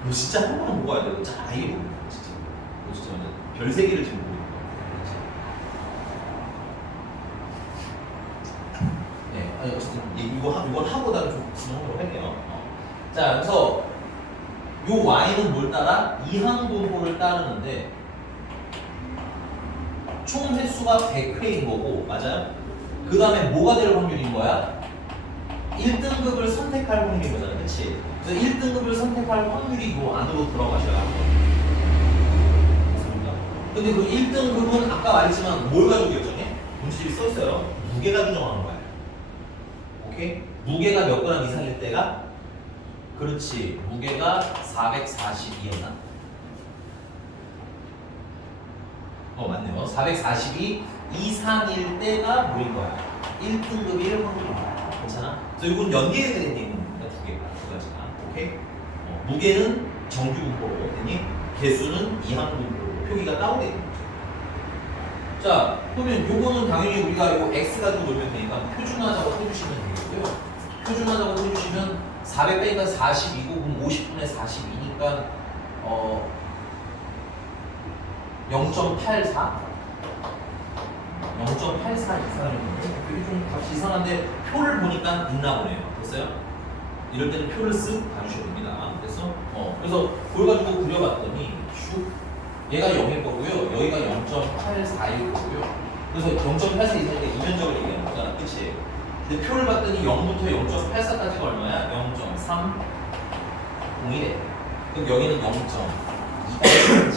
너 진짜 한 번은 보고 와야 돼. 너 진짜 아예 모르는 거야. 진짜. 너 진짜 완전 별세계를 지금 보고 있는 거야. 아니 어쨌든 이건 하고다가 좀 진행하도록 할게요. 자, 그래서 요 y는 뭘 따라? 이항분포를 따르는데 총 횟수가 100회인 거고, 맞아요? 그 다음에 뭐가 될 확률인 거야? 1등급을 선택할 확률인 거잖아, 그치? 그래서 1등급을 선택할 확률이 요 안으로 들어가셔야 하는 거예요. 근데 그 1등급은 아까 말했지만 뭘 가지고 결정해? 문제집이 써있어요. 무게가 규정하는 거야. 오케이? 무게가 몇 그램 이상일 때가? 그렇지. 무게가 442였나? 맞네요. 442 이상일 때가 뭐인 거야? 1등급일 확률인 거야. 괜찮아? 그래서 이건 연계해야 되는 얘기입니다. 두 개가. 두 가지가. 오케이? 무게는 정규분포로 되니 개수는 이항분포로 표기가 따로 되는 거죠. 자, 그러면 요거는 당연히 우리가 요 x 가지고 놀면 되니까 표준화자고 해주시면 되겠고요. 표준화자고 해주시면 400 빼니까 42고 그럼 50분의 42니까 0.84? 0.84 이상이거든요. 이게 좀 값이 이상한데 표를 보니까 있나 보네요. 됐어요? 이럴 때는 표를 쓱 봐주셔야 됩니다. 그래서 그걸 가지고 그려봤더니 슉 얘가 0일 거고요. 여기가 0.841 거고요. 그래서 0.84 이상이니까 이면적을 얘기하는 거잖아. 그치? 근데 표를 봤더니 0부터 0.84까지가 얼마야? 0.301에. 그럼 여기는 0.2까지.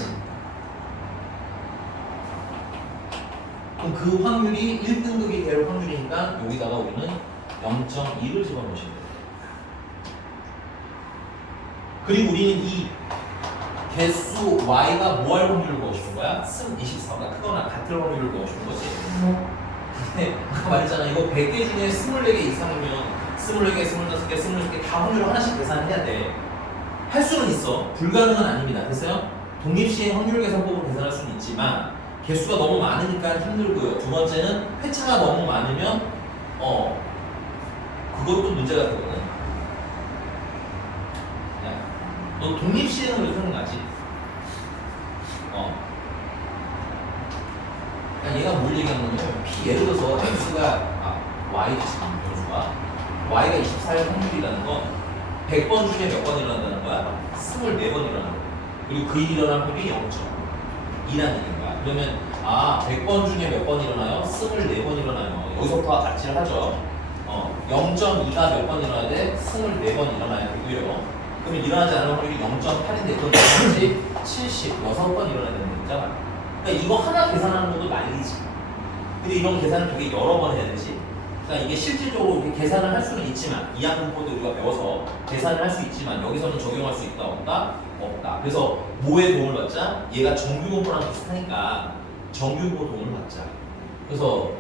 그럼 그 확률이 1등급이 될 확률이니까 여기다가 우리는 0.2를 집어넣으시면 돼요. 그리고 우리는 이 개수 y가 뭐 할 확률을 구하고 싶은 거야? 승 24가 크거나 같을 확률을 구하고 싶은 거지. 근데 아까 말했잖아. 이거 100개 중에 24개 이상이면 24개, 25개, 26개 다 확률을 하나씩 계산을 해야 돼. 할 수는 있어. 불가능은 아닙니다. 됐어요? 독립시행 확률 계산법으로 계산할 수는 있지만 개수가 너무 많으니까 힘들고요. 두 번째는 회차가 너무 많으면 그것도 문제가 되거든. 야, 너 독립시행을 왜 생각나지? 그러니까 얘가 뭘 얘기하는 거냐면 예를 들어서 x가 y지 지금 변수가 y가 24일 확률이라는 건 100번 중에 몇 번 일어난다는 거야? 24번 일어나는 거야. 그리고 그 일 일어날 확률이 0.2라는 얘기인 거야. 그러면 100번 중에 몇 번 일어나요? 24번 일어나요. 여기서부터 같이를 하죠. 0.2가 몇 번 일어나야 돼? 24번 일어나야 되고요. 그러면 일어나지 않을 확률이 0.8인데 그건 얼마지? 76번 일어나야 되는 거잖아. 그러니까 이거 하나 계산하는 것도 난리지. 근데 이런 계산을 되게 여러 번 해야 되지. 그러니까 이게 실질적으로 이렇게 계산을 할 수는 있지만 이항분포도 우리가 배워서 계산을 할 수 있지만 여기서는 적용할 수 있다 없다? 없다. 그래서 뭐에 도움을 받자? 얘가 정규분포랑 비슷하니까 정규분포 도움을 받자. 그래서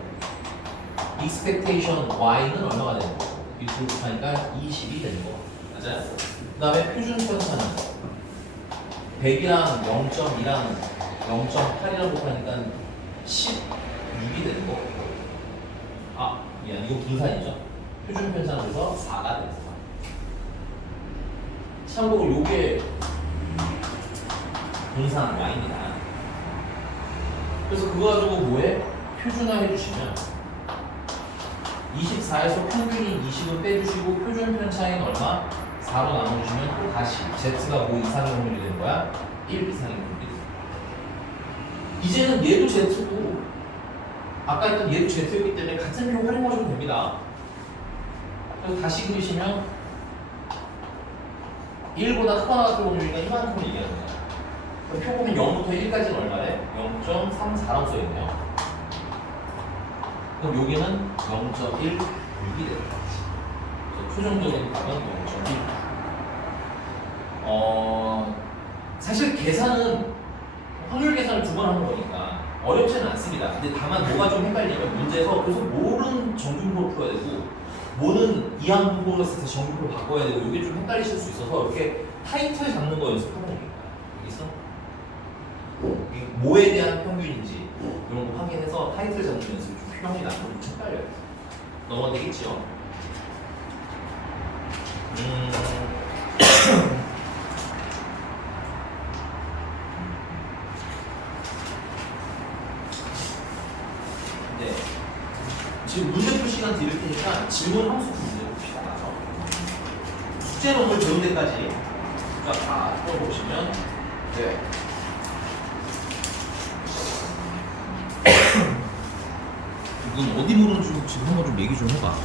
expectation y는 얼마가 되는 거고 이렇게 곱하니까 20이 되는 거 맞아요? 그 다음에 표준 편차는 100이랑 0.2랑 0.8이랑 곱하니까 16이 되는 거. 미안, 이거 분산이죠. 표준 편차는 그래서 4가 되는 거. 참고로 요게 분산 y입니다. 그래서 그거 가지고 뭐해? 표준화 해주시면 24에서 평균인 20은 빼주시고 표준 편차인 얼마? 4로 나눠주시면 또 다시 z가 뭐 이상의 확률이 되는 거야? 1 이상의 확률이 되는 거야. 이제는 얘도 z고 아까 했던 얘도 z였기 때문에 같은 표 활용하셔도 됩니다. 그래서 다시 그리시면 1보다 크거나 같은 확률이니까 이만큼을 얘기하는 거야. 그럼 표 보면 0부터 1까지는 얼마래? 0.34라고 써있네요. 그럼 여기는 0.16이 되는 거지. 그래서 최종적인 답은 0.1. 사실 계산은 확률 계산을 두 번 하는 거니까 어렵지는 않습니다. 근데 다만 뭐가 좀 헷갈리면 문제에서 계속 뭐는 정규분포를 풀어야 되고 뭐는 이항분포로 했을 때 정규분포로 바꿔야 되고 이게 좀 헷갈리실 수 있어서 이렇게 타이틀 잡는 거 연습하는 겁니다. 여기서 뭐에 대한 평균인지 이런 거 확인해서 타이틀 잡는 연습이 좀 필요합니다. 좀 헷갈려요. 넘어가 되겠죠? 지금 문제풀 시간 드릴 테니까 질문 함수 문제 봅시다. 숙제 논문 배운 데까지 다 풀어보시면 네. 이건 어디 모르는지 지금 한번 좀 얘기 좀 해봐.